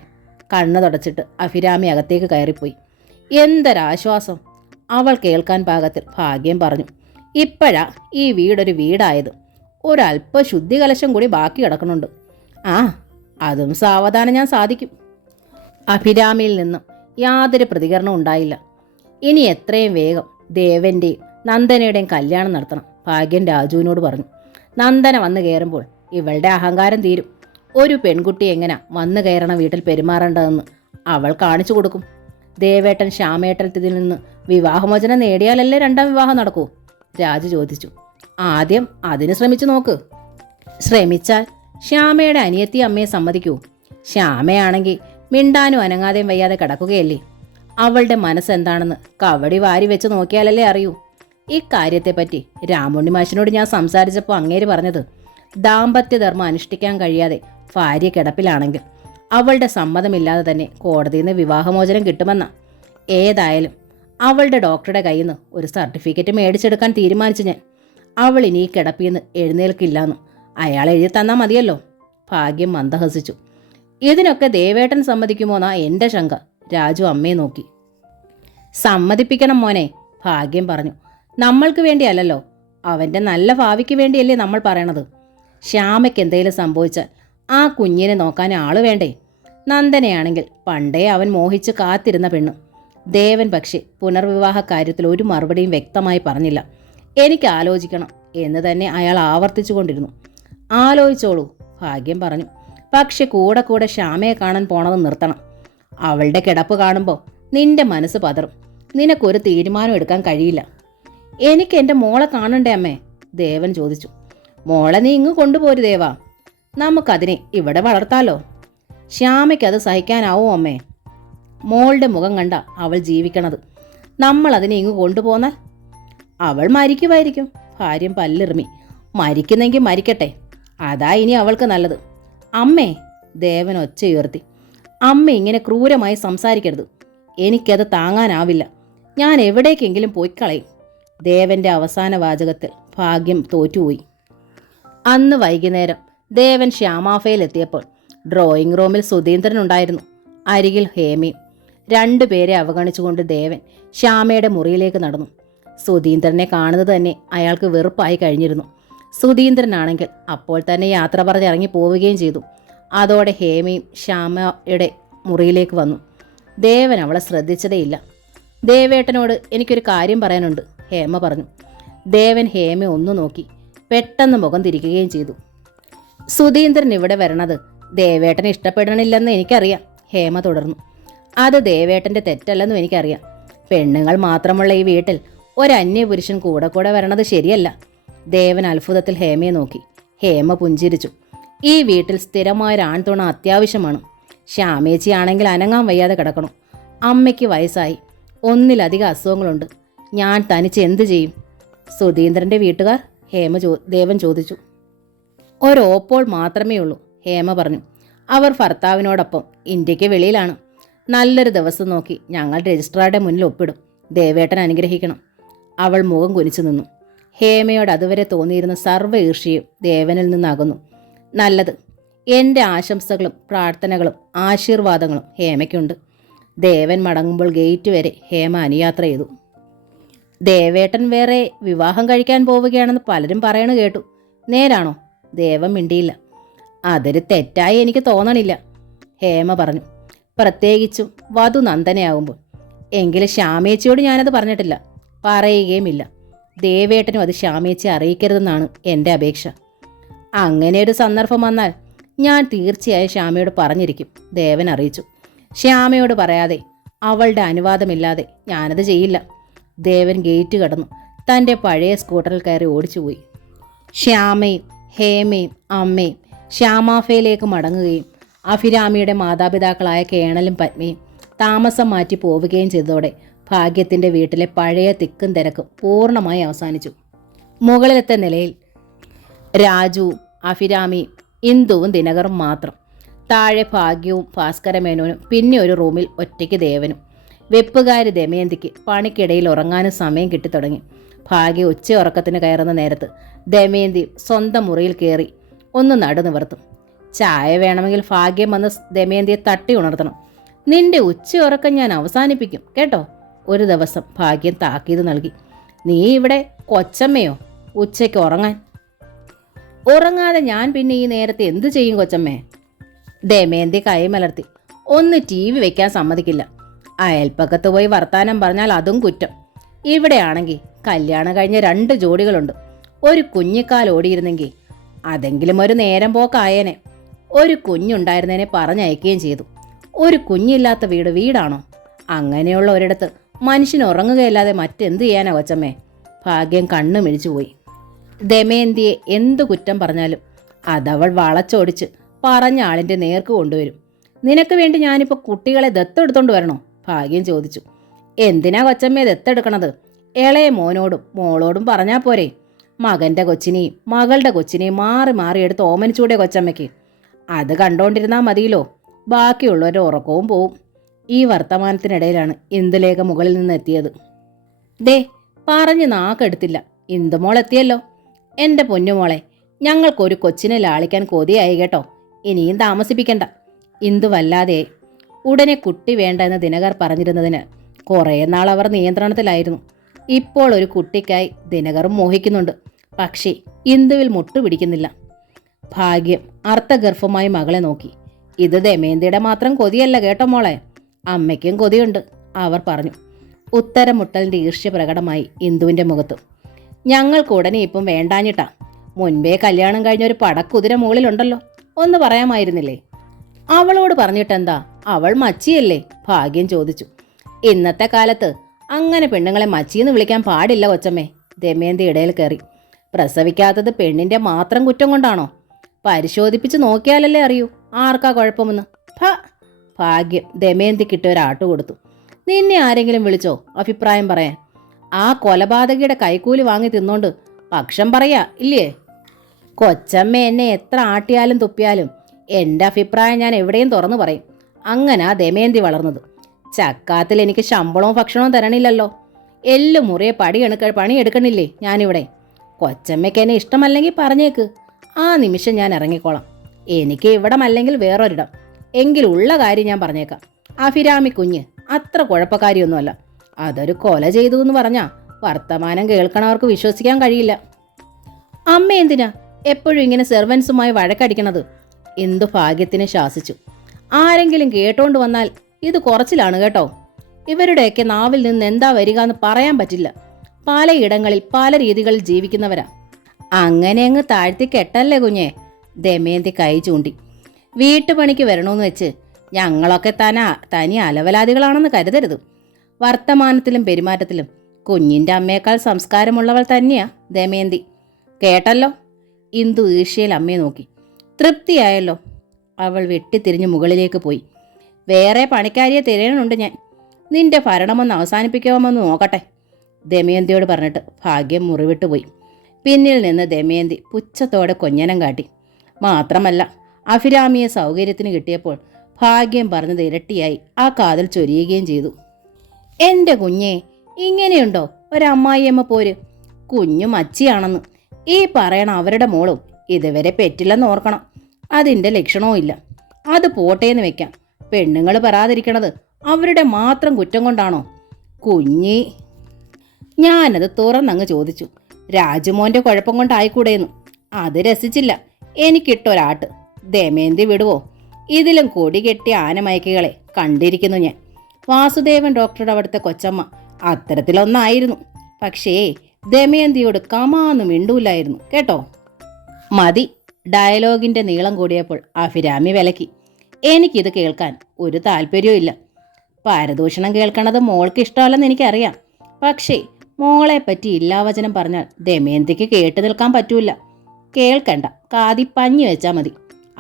കണ്ണു തുടച്ചിട്ട് അഭിരാമി അകത്തേക്ക് കയറിപ്പോയി. എന്തൊരാശ്വാസം! അവൾ കേൾക്കാൻ പാകത്തിൽ ഭാഗ്യം പറഞ്ഞു. ഇപ്പോഴാ ഈ വീടൊരു വീടായത്. ഒരല്പ ശുദ്ധി കലശം കൂടി ബാക്കി കിടക്കുന്നുണ്ട്. ആ, അതും സാവധാനം ഞാൻ സാധിക്കും. അഭിരാമിയിൽ നിന്നും യാതൊരു പ്രതികരണവും ഉണ്ടായില്ല. ഇനി എത്രയും വേഗം ദേവൻ്റെയും നന്ദനയുടെയും കല്യാണം നടത്തണം, ഭാഗ്യൻ രാജുവിനോട് പറഞ്ഞു. നന്ദന വന്നു കയറുമ്പോൾ ഇവളുടെ അഹങ്കാരം തീരും. ഒരു പെൺകുട്ടി എങ്ങനെ വന്നു കയറണ വീട്ടിൽ പെരുമാറേണ്ടതെന്ന് അവൾ കാണിച്ചു കൊടുക്കും. ദേവേട്ടൻ ശ്യാമേട്ടത്തിൽ നിന്ന് വിവാഹമോചനം നേടിയാലല്ലേ രണ്ടാം വിവാഹം നടക്കൂ? രാജു ചോദിച്ചു. ആദ്യം അതിന് ശ്രമിച്ചു നോക്ക്. ശ്രമിച്ചാൽ ശ്യാമയുടെ അനിയത്തി അമ്മയെ സമ്മതിക്കൂ? ശ്യാമയാണെങ്കിൽ മിണ്ടാനും അനങ്ങാതെയും വയ്യാതെ കിടക്കുകയല്ലേ. അവളുടെ മനസ്സെന്താണെന്ന് കവടി വാരി വെച്ച് നോക്കിയാലല്ലേ അറിയൂ. ഇക്കാര്യത്തെപ്പറ്റി രാമുണ്ണി മാഷിനോട് ഞാൻ സംസാരിച്ചപ്പോൾ അങ്ങേര് പറഞ്ഞത്, ദാമ്പത്യധർമ്മം അനുഷ്ഠിക്കാൻ കഴിയാതെ ഭാര്യ കിടപ്പിലാണെങ്കിൽ അവളുടെ സമ്മതമില്ലാതെ തന്നെ കോടതിയിൽ നിന്ന് വിവാഹമോചനം കിട്ടുമെന്നാ. ഏതായാലും അവളുടെ ഡോക്ടറുടെ കയ്യിൽ നിന്ന് ഒരു സർട്ടിഫിക്കറ്റ് മേടിച്ചെടുക്കാൻ തീരുമാനിച്ചു ഞാൻ. അവൾ ഇനി ഈ കിടപ്പിൽ നിന്ന് എഴുന്നേൽക്കില്ലാന്ന് അയാൾ എഴുതി തന്നാൽ മതിയല്ലോ. ഭാഗ്യം മന്ദഹസിച്ചു. ഇതിനൊക്കെ ദേവേട്ടൻ സമ്മതിക്കുമോന്നാ എൻ്റെ ശങ്ക. രാജു അമ്മയെ നോക്കി. സമ്മതിപ്പിക്കണം മോനെ, ഭാഗ്യം പറഞ്ഞു. നമ്മൾക്ക് വേണ്ടിയല്ലല്ലോ, അവൻ്റെ നല്ല ഭാവിക്ക് വേണ്ടിയല്ലേ നമ്മൾ പറയണത്. ശ്യാമയ്ക്ക് എന്തെങ്കിലും സംഭവിച്ചാൽ ആ കുഞ്ഞിനെ നോക്കാൻ ആള് വേണ്ടേ? നന്ദനയാണെങ്കിൽ പണ്ടേ അവൻ മോഹിച്ച് കാത്തിരുന്ന പെണ്ണ്. ദേവൻ പക്ഷേ പുനർവിവാഹ കാര്യത്തിൽ ഒരു മറുപടിയും വ്യക്തമായി പറഞ്ഞില്ല. എനിക്ക് ആലോചിക്കണം എന്ന് തന്നെ അയാൾ ആവർത്തിച്ചു കൊണ്ടിരുന്നു. ആലോചിച്ചോളൂ, ഭാഗ്യം പറഞ്ഞു. പക്ഷെ കൂടെ കൂടെ ശ്യാമയെ കാണാൻ പോണത് നിർത്തണം. അവളുടെ കിടപ്പ് കാണുമ്പോൾ നിന്റെ മനസ്സ് പതറും. നിനക്കൊരു തീരുമാനം എടുക്കാൻ കഴിയില്ല. എനിക്ക് എൻ്റെ മോളെ കാണണ്ടേ അമ്മേ? ദേവൻ ചോദിച്ചു. മോളെ നീ ഇങ്ങ് കൊണ്ടുപോരു ദേവാ, നമുക്കതിനെ ഇവിടെ വളർത്താലോ. ശ്യാമയ്ക്കത് സഹിക്കാനാവോ അമ്മേ? മോളുടെ മുഖം കണ്ട അവൾ ജീവിക്കണത്. നമ്മൾ അതിനെ ഇങ്ങ് കൊണ്ടുപോന്നാൽ അവൾ മരിക്കുമായിരിക്കും. ഭാര്യം പല്ലിറുമി. മരിക്കുന്നെങ്കിൽ മരിക്കട്ടെ, അതാ ഇനി അവൾക്ക് നല്ലത്. അമ്മേ, ദേവൻ ഒച്ചയുയർത്തി. അമ്മ ഇങ്ങനെ ക്രൂരമായി സംസാരിക്കരുത്. എനിക്കത് താങ്ങാനാവില്ല. ഞാൻ എവിടേക്കെങ്കിലും പോയിക്കളയും. ദേവന്റെ അവസാന വാചകത്തിൽ ഭാഗ്യം തോറ്റുപോയി. അന്ന് വൈകുന്നേരം ദേവൻ ശ്യാമാഫയിലെത്തിയപ്പോൾ ഡ്രോയിങ് റൂമിൽ സുധീന്ദ്രനുണ്ടായിരുന്നു. അരികിൽ ഹേമയും. രണ്ടുപേരെ അവഗണിച്ചുകൊണ്ട് ദേവൻ ശ്യാമയുടെ മുറിയിലേക്ക് നടന്നു. സുധീന്ദ്രനെ കാണുന്നത് തന്നെ അയാൾക്ക് വെറുപ്പായി കഴിഞ്ഞിരുന്നു. സുധീന്ദ്രനാണെങ്കിൽ അപ്പോൾ തന്നെ യാത്ര പറഞ്ഞിറങ്ങി പോവുകയും ചെയ്തു. അതോടെ ഹേമയും ശ്യാമയുടെ മുറിയിലേക്ക് വന്നു. ദേവൻ അവളെ ശ്രദ്ധിച്ചതേയില്ല. ദേവേട്ടനോട് എനിക്കൊരു കാര്യം പറയാനുണ്ട്, ഹേമ പറഞ്ഞു. ദേവൻ ഹേമ ഒന്നു നോക്കി പെട്ടെന്ന് മുഖം തിരിക്കുകയും ചെയ്തു. സുധീന്ദ്രൻ ഇവിടെ വരണത് ദേവേട്ടനെ ഇഷ്ടപ്പെടണില്ലെന്ന് എനിക്കറിയാം, ഹേമ തുടർന്നു. അത് ദേവേട്ടൻ്റെ തെറ്റല്ലെന്നും എനിക്കറിയാം. പെണ്ണുങ്ങൾ മാത്രമുള്ള ഈ വീട്ടിൽ ഒരന്യപുരുഷൻ കൂടെ കൂടെ വരണത് ശരിയല്ല. ദേവൻ അത്ഭുതത്തിൽ ഹേമയെ നോക്കി. ഹേമ പുഞ്ചിരിച്ചു. ഈ വീട്ടിൽ സ്ഥിരമായൊരാൺതുണ അത്യാവശ്യമാണ്. ശ്യാമേച്ചിയാണെങ്കിൽ അനങ്ങാൻ വയ്യാതെ കിടക്കണം. അമ്മയ്ക്ക് വയസ്സായി, ഒന്നിലധികം അസുഖങ്ങളുണ്ട്. ഞാൻ തനിച്ച് എന്തു ചെയ്യും? സുധീന്ദ്രൻ്റെ വീട്ടുകാർ? ദേവൻ ചോദിച്ചു. ഒരോപ്പോൾ മാത്രമേ ഉള്ളൂ, ഹേമ പറഞ്ഞു. അവർ ഭർത്താവിനോടൊപ്പം ഇന്ത്യക്ക് വെളിയിലാണ്. നല്ലൊരു ദിവസം നോക്കി ഞങ്ങൾ രജിസ്ട്രാറുടെ മുന്നിൽ ഒപ്പിടും. ദേവേട്ടൻ അനുഗ്രഹിക്കണം. അവൾ മുഖം കുനിച്ചു നിന്നു. ഹേമയോട് അതുവരെ തോന്നിയിരുന്ന സർവ്വ ഈർഷ്യയും ദേവനിൽ നിന്നാകുന്നു. നല്ലത്. എൻ്റെ ആശംസകളും പ്രാർത്ഥനകളും ആശീർവാദങ്ങളും ഹേമയ്ക്കുണ്ട്. ദേവൻ മടങ്ങുമ്പോൾ ഗേറ്റ് വരെ ഹേമ അനുയാത്ര ചെയ്തു. ദേവേട്ടൻ വേറെ വിവാഹം കഴിക്കാൻ പോവുകയാണെന്ന് പലരും പറയണ കേട്ടു. നേരാണോ? ദേവൻ മിണ്ടിയില്ല. അതൊരു തെറ്റായി എനിക്ക് തോന്നണില്ല, ഹേമ പറഞ്ഞു. പ്രത്യേകിച്ചും വധു നന്ദനയാകുമ്പോൾ. എങ്കിലും ശ്യാമേച്ചിയോട് ഞാനത് പറഞ്ഞിട്ടില്ല, പറയുകയുമില്ല. ദേവേട്ടനും അത് ശ്യാമേച്ചി അറിയിക്കരുതെന്നാണ് എൻ്റെ അപേക്ഷ. അങ്ങനെ ഒരു സന്ദർഭം വന്നാൽ ഞാൻ തീർച്ചയായും ശ്യാമയോട് പറഞ്ഞിരിക്കും, ദേവൻ അറിയിച്ചു. ശ്യാമയോട് പറയാതെ, അവളുടെ അനുവാദമില്ലാതെ ഞാനത് ചെയ്യില്ല. ദേവൻ ഗേറ്റ് കടന്നു തൻ്റെ പഴയ സ്കൂട്ടറിൽ കയറി ഓടിച്ചുപോയി. ശ്യാമയും ഹേമയും അമ്മയും ശ്യാമാഫയിലേക്ക് മടങ്ങുകയും അഭിരാമിയുടെ മാതാപിതാക്കളായ കേണലും പത്മയും താമസം മാറ്റി പോവുകയും ചെയ്തതോടെ ഭാഗ്യത്തിൻ്റെ വീട്ടിലെ പഴയ തിക്കും തിരക്കും പൂർണ്ണമായി അവസാനിച്ചു. മുകളിലത്തെ നിലയിൽ രാജുവും അഭിരാമിയും ഇന്ദുവും ദിനകറും മാത്രം. താഴെ ഭാഗ്യവും ഭാസ്കരമേനോനും, പിന്നെ ഒരു റൂമിൽ ഒറ്റയ്ക്ക് ദേവനും. വെപ്പുകാരി ദമയന്തിക്ക് പണിക്കിടയിൽ ഉറങ്ങാനും സമയം കിട്ടിത്തുടങ്ങി. ഭാഗ്യ ഉച്ച ഉറക്കത്തിന് കയറുന്ന നേരത്ത് ദമയന്തി സ്വന്തം മുറിയിൽ കയറി ഒന്ന് നടുനിവർത്തും. ചായ വേണമെങ്കിൽ ഭാഗ്യം വന്ന് ദമയന്തിയെ തട്ടി ഉണർത്തണം. നിന്റെ ഉച്ച ഉറക്കം ഞാൻ അവസാനിപ്പിക്കും കേട്ടോ. ഒരു ദിവസം ഭാഗ്യം താക്കീത് നൽകി. നീ ഇവിടെ കൊച്ചമ്മയോ ഉച്ചയ്ക്ക് ഉറങ്ങാൻ? ഉറങ്ങാതെ ഞാൻ പിന്നെ ഈ നേരത്തെ എന്തു ചെയ്യും കൊച്ചമ്മേ? ദമയന്തി കൈമലർത്തി. ഒന്ന് TV വെക്കാൻ സമ്മതിക്കില്ല. അയൽപ്പക്കത്ത് പോയി വർത്താനം പറഞ്ഞാൽ അതും കുറ്റം. ഇവിടെയാണെങ്കിൽ കല്യാണം കഴിഞ്ഞ 2 ജോഡികളുണ്ട്. ഒരു കുഞ്ഞിക്കാൽ ഓടിയിരുന്നെങ്കിൽ അതെങ്കിലും ഒരു നേരം പോക്കായേനെ. ഒരു കുഞ്ഞുണ്ടായിരുന്നതിനെ പറഞ്ഞയക്കുകയും ചെയ്തു. ഒരു കുഞ്ഞില്ലാത്ത വീട് വീടാണോ? അങ്ങനെയുള്ള ഒരിടത്ത് മനുഷ്യൻ ഉറങ്ങുകയല്ലാതെ മറ്റെന്ത് ചെയ്യാനാ കൊച്ചമ്മേ? ഭാഗ്യം കണ്ണു മിഴിച്ചുപോയി. ദമയന്തിയെ എന്തു കുറ്റം പറഞ്ഞാലും അതവൾ വളച്ചൊടിച്ച് പറഞ്ഞ ആളിൻ്റെ നേർക്ക് കൊണ്ടുവരും. നിനക്ക് വേണ്ടി ഞാനിപ്പോൾ കുട്ടികളെ ദത്തെടുത്തോണ്ട് വരണോ? ഭാഗ്യം ചോദിച്ചു. എന്തിനാ കൊച്ചമ്മയെ ദത്തെടുക്കണത്? ഇളയ മോനോടും മോളോടും പറഞ്ഞാൽ പോരെ? മകൻ്റെ കൊച്ചിനെയും മകളുടെ കൊച്ചിനെയും മാറി മാറി എടുത്ത് ഓമനിച്ചൂടെ കൊച്ചമ്മയ്ക്ക്? അത് കണ്ടോണ്ടിരുന്നാൽ മതിയല്ലോ. ബാക്കിയുള്ളവരുടെ ഉറക്കവും പോവും. ഈ വർത്തമാനത്തിനിടയിലാണ് ഇന്ദുലേഖ മുകളിൽ നിന്ന് എത്തിയത്. ദേ പറഞ്ഞ് നാക്കെടുത്തില്ല, ഇന്ദുമോൾ എത്തിയല്ലോ. എൻ്റെ പൊന്നുമോളെ, ഞങ്ങൾക്കൊരു കൊച്ചിനെ ലാളിക്കാൻ കൊതിയായി കേട്ടോ. ഇനിയും താമസിപ്പിക്കണ്ട. ഇന്ദു വല്ലാതെ ഉടനെ കുട്ടി വേണ്ട എന്ന് ദിനകർ പറഞ്ഞിരുന്നതിന് കുറേ നാൾ അവർ നിയന്ത്രണത്തിലായിരുന്നു. ഇപ്പോൾ ഒരു കുട്ടിക്കായി ദിനകറും മോഹിക്കുന്നുണ്ട്. പക്ഷേ ഇന്ദുവിൽ മുട്ടുപിടിക്കുന്നില്ല. ഭാഗ്യം അർത്ഥഗർഭമായി മകളെ നോക്കി. ഇത് ദമയന്തിയുടെ മാത്രം കൊതിയല്ല കേട്ടോ മോളെ, അമ്മയ്ക്കും കൊതിയുണ്ട്, അവർ പറഞ്ഞു. ഉത്തരം മുട്ടലിൻ്റെ ഈർഷ്യ പ്രകടമായി ഇന്ദുവിൻ്റെ മുഖത്ത്. ഞങ്ങൾക്ക് ഉടനെ ഇപ്പം വേണ്ടാഞ്ഞിട്ടാ. മുൻപേ കല്യാണം കഴിഞ്ഞൊരു പടക്കുതിര മുകളിലുണ്ടല്ലോ, ഒന്ന് പറയാമായിരുന്നില്ലേ? അവളോട് പറഞ്ഞിട്ടെന്താ, അവൾ മച്ചിയല്ലേ? ഭാഗ്യം ചോദിച്ചു. ഇന്നത്തെ കാലത്ത് അങ്ങനെ പെണ്ണുങ്ങളെ മച്ചിയെന്ന് വിളിക്കാൻ പാടില്ല കൊച്ചമ്മേ. ദമയന്തി ഇടയിൽ കയറി. പ്രസവിക്കാത്തത് പെണ്ണിൻ്റെ മാത്രം കുറ്റം കൊണ്ടാണോ? പരിശോധിപ്പിച്ച് നോക്കിയാലല്ലേ അറിയൂ ആർക്കാ കുഴപ്പമെന്ന്. ഭാഗ്യം ദമയന്തിക്കിട്ട് ഒരാട്ട് കൊടുത്തു. നിന്നെ ആരെങ്കിലും വിളിച്ചോ അഭിപ്രായം പറയാൻ? ആ കൊലപാതകിയുടെ കൈക്കൂലി വാങ്ങി തിന്നോണ്ട് പക്ഷം പറയാ ഇല്ലേ? കൊച്ചമ്മ എന്നെ എത്ര ആട്ടിയാലും തുപ്പിയാലും എൻ്റെ അഭിപ്രായം ഞാൻ എവിടെയും തുറന്നു പറയും. അങ്ങനാ ദമയന്തി വളർന്നത്. ചക്കാത്തിൽ എനിക്ക് ശമ്പളവും ഭക്ഷണവും തരണില്ലല്ലോ. എല്ലു മുറിയെ പണിയെടുക്കണില്ലേ ഞാനിവിടെ? കൊച്ചമ്മയ്ക്ക് എന്നെ ഇഷ്ടമല്ലെങ്കിൽ പറഞ്ഞേക്ക്, ആ നിമിഷം ഞാൻ ഇറങ്ങിക്കോളാം. എനിക്ക് ഇവിടമല്ലെങ്കിൽ വേറൊരിടം. എങ്കിലുള്ള കാര്യം ഞാൻ പറഞ്ഞേക്കാം. അഭിരാമി കുഞ്ഞ് അത്ര കുഴപ്പക്കാരിയൊന്നുമല്ല. അതൊരു കൊല ചെയ്തു എന്ന് പറഞ്ഞാൽ വർത്തമാനം കേൾക്കണവർക്ക് വിശ്വസിക്കാൻ കഴിയില്ല. അമ്മ എന്തിനാ എപ്പോഴും ഇങ്ങനെ സെർവൻസുമായി വഴക്കടിക്കണത്? എന്തു ഭാഗ്യത്തിന് ശാസിച്ചു. ആരെങ്കിലും കേട്ടോണ്ട് വന്നാൽ ഇത് കുറച്ചിലാണ് കേട്ടോ. ഇവരുടെയൊക്കെ നാവിൽ നിന്ന് എന്താ വരിക എന്ന് പറയാൻ പറ്റില്ല. പലയിടങ്ങളിൽ പല രീതികളിൽ ജീവിക്കുന്നവരാ. അങ്ങനെ അങ്ങ് താഴ്ത്തി കെട്ടല്ലേ കുഞ്ഞെ. ദമയന്തി കൈ ചൂണ്ടി. വീട്ടുപണിക്ക് വരണമെന്ന് വെച്ച് ഞങ്ങളൊക്കെ തനി അലവലാദികളാണെന്ന് കരുതരുത്. വർത്തമാനത്തിലും പെരുമാറ്റത്തിലും കുഞ്ഞിൻ്റെ അമ്മയേക്കാൾ സംസ്കാരമുള്ളവൾ തന്നെയാ ദമയന്തി. കേട്ടല്ലോ? ഇന്ദു ഈർഷ്യയിൽ അമ്മയെ നോക്കി. തൃപ്തിയായല്ലോ? അവൾ വെട്ടിത്തിരിഞ്ഞ് മുകളിലേക്ക് പോയി. വേറെ പണിക്കാരിയെ തിരയണുണ്ട് ഞാൻ. നിന്റെ ഭരണമൊന്ന് അവസാനിപ്പിക്കാമെന്ന് നോക്കട്ടെ, ദമയന്തിയോട് പറഞ്ഞിട്ട് ഭാഗ്യം മുറിവിട്ടു പോയി. പിന്നിൽ നിന്ന് ദമയന്തി പുച്ഛത്തോടെ കൊഞ്ഞനം കാട്ടി. മാത്രമല്ല അഭിരാമിയെ സൗകര്യത്തിന് കിട്ടിയപ്പോൾ ഭാഗ്യം പറഞ്ഞത് ഇരട്ടിയായി ആ കാതിൽ ചൊരിയുകയും ചെയ്തു. എൻ്റെ കുഞ്ഞേ, ഇങ്ങനെയുണ്ടോ ഒരമ്മായിയമ്മ പോര്? കുഞ്ഞു മച്ചിയാണെന്ന് ഈ പറയണ അവരുടെ മോളും ഇതുവരെ പെറ്റില്ലെന്ന് ഓർക്കണം. അതിൻ്റെ ലക്ഷണവും ഇല്ല. അത് പോട്ടേന്ന് വെക്കാം. പെണ്ണുങ്ങൾ പറയാതിരിക്കണത് അവരുടെ മാത്രം കുറ്റം കൊണ്ടാണോ? കുഞ്ഞി, ഞാനത് തുറന്നങ്ങ് ചോദിച്ചു. രാജുമോൻ്റെ കുഴപ്പം കൊണ്ടായിക്കൂടെയെന്ന്. അത് രസിച്ചില്ല. എനിക്കിട്ടൊരാട്ട്. ദമയന്തി വിടുവോ? ഇതിലും കൊടി കെട്ടിയ ആനമയക്കുകളെ കണ്ടിരിക്കുന്നു ഞാൻ. വാസുദേവൻ ഡോക്ടറുടെ അവിടുത്തെ കൊച്ചമ്മ അത്തരത്തിലൊന്നായിരുന്നു. പക്ഷേ ദമയന്തിയോട് കമാന്ന് മിണ്ടൂലായിരുന്നു കേട്ടോ. മതി. ഡയലോഗിൻ്റെ നീളം കൂടിയപ്പോൾ അഭിരാമി വിലക്കി. എനിക്കിത് കേൾക്കാൻ ഒരു താല്പര്യവും ഇല്ല. പാരദൂഷണം കേൾക്കണത് മോൾക്ക് ഇഷ്ടമല്ലെന്ന് എനിക്കറിയാം. പക്ഷേ മോളെപ്പറ്റി ഇല്ലാവചനം പറഞ്ഞാൽ ദമയന്തിക്ക് കേട്ടു നിൽക്കാൻ പറ്റൂല. കേൾക്കണ്ട, കാതി പഞ്ഞി വെച്ചാൽ മതി.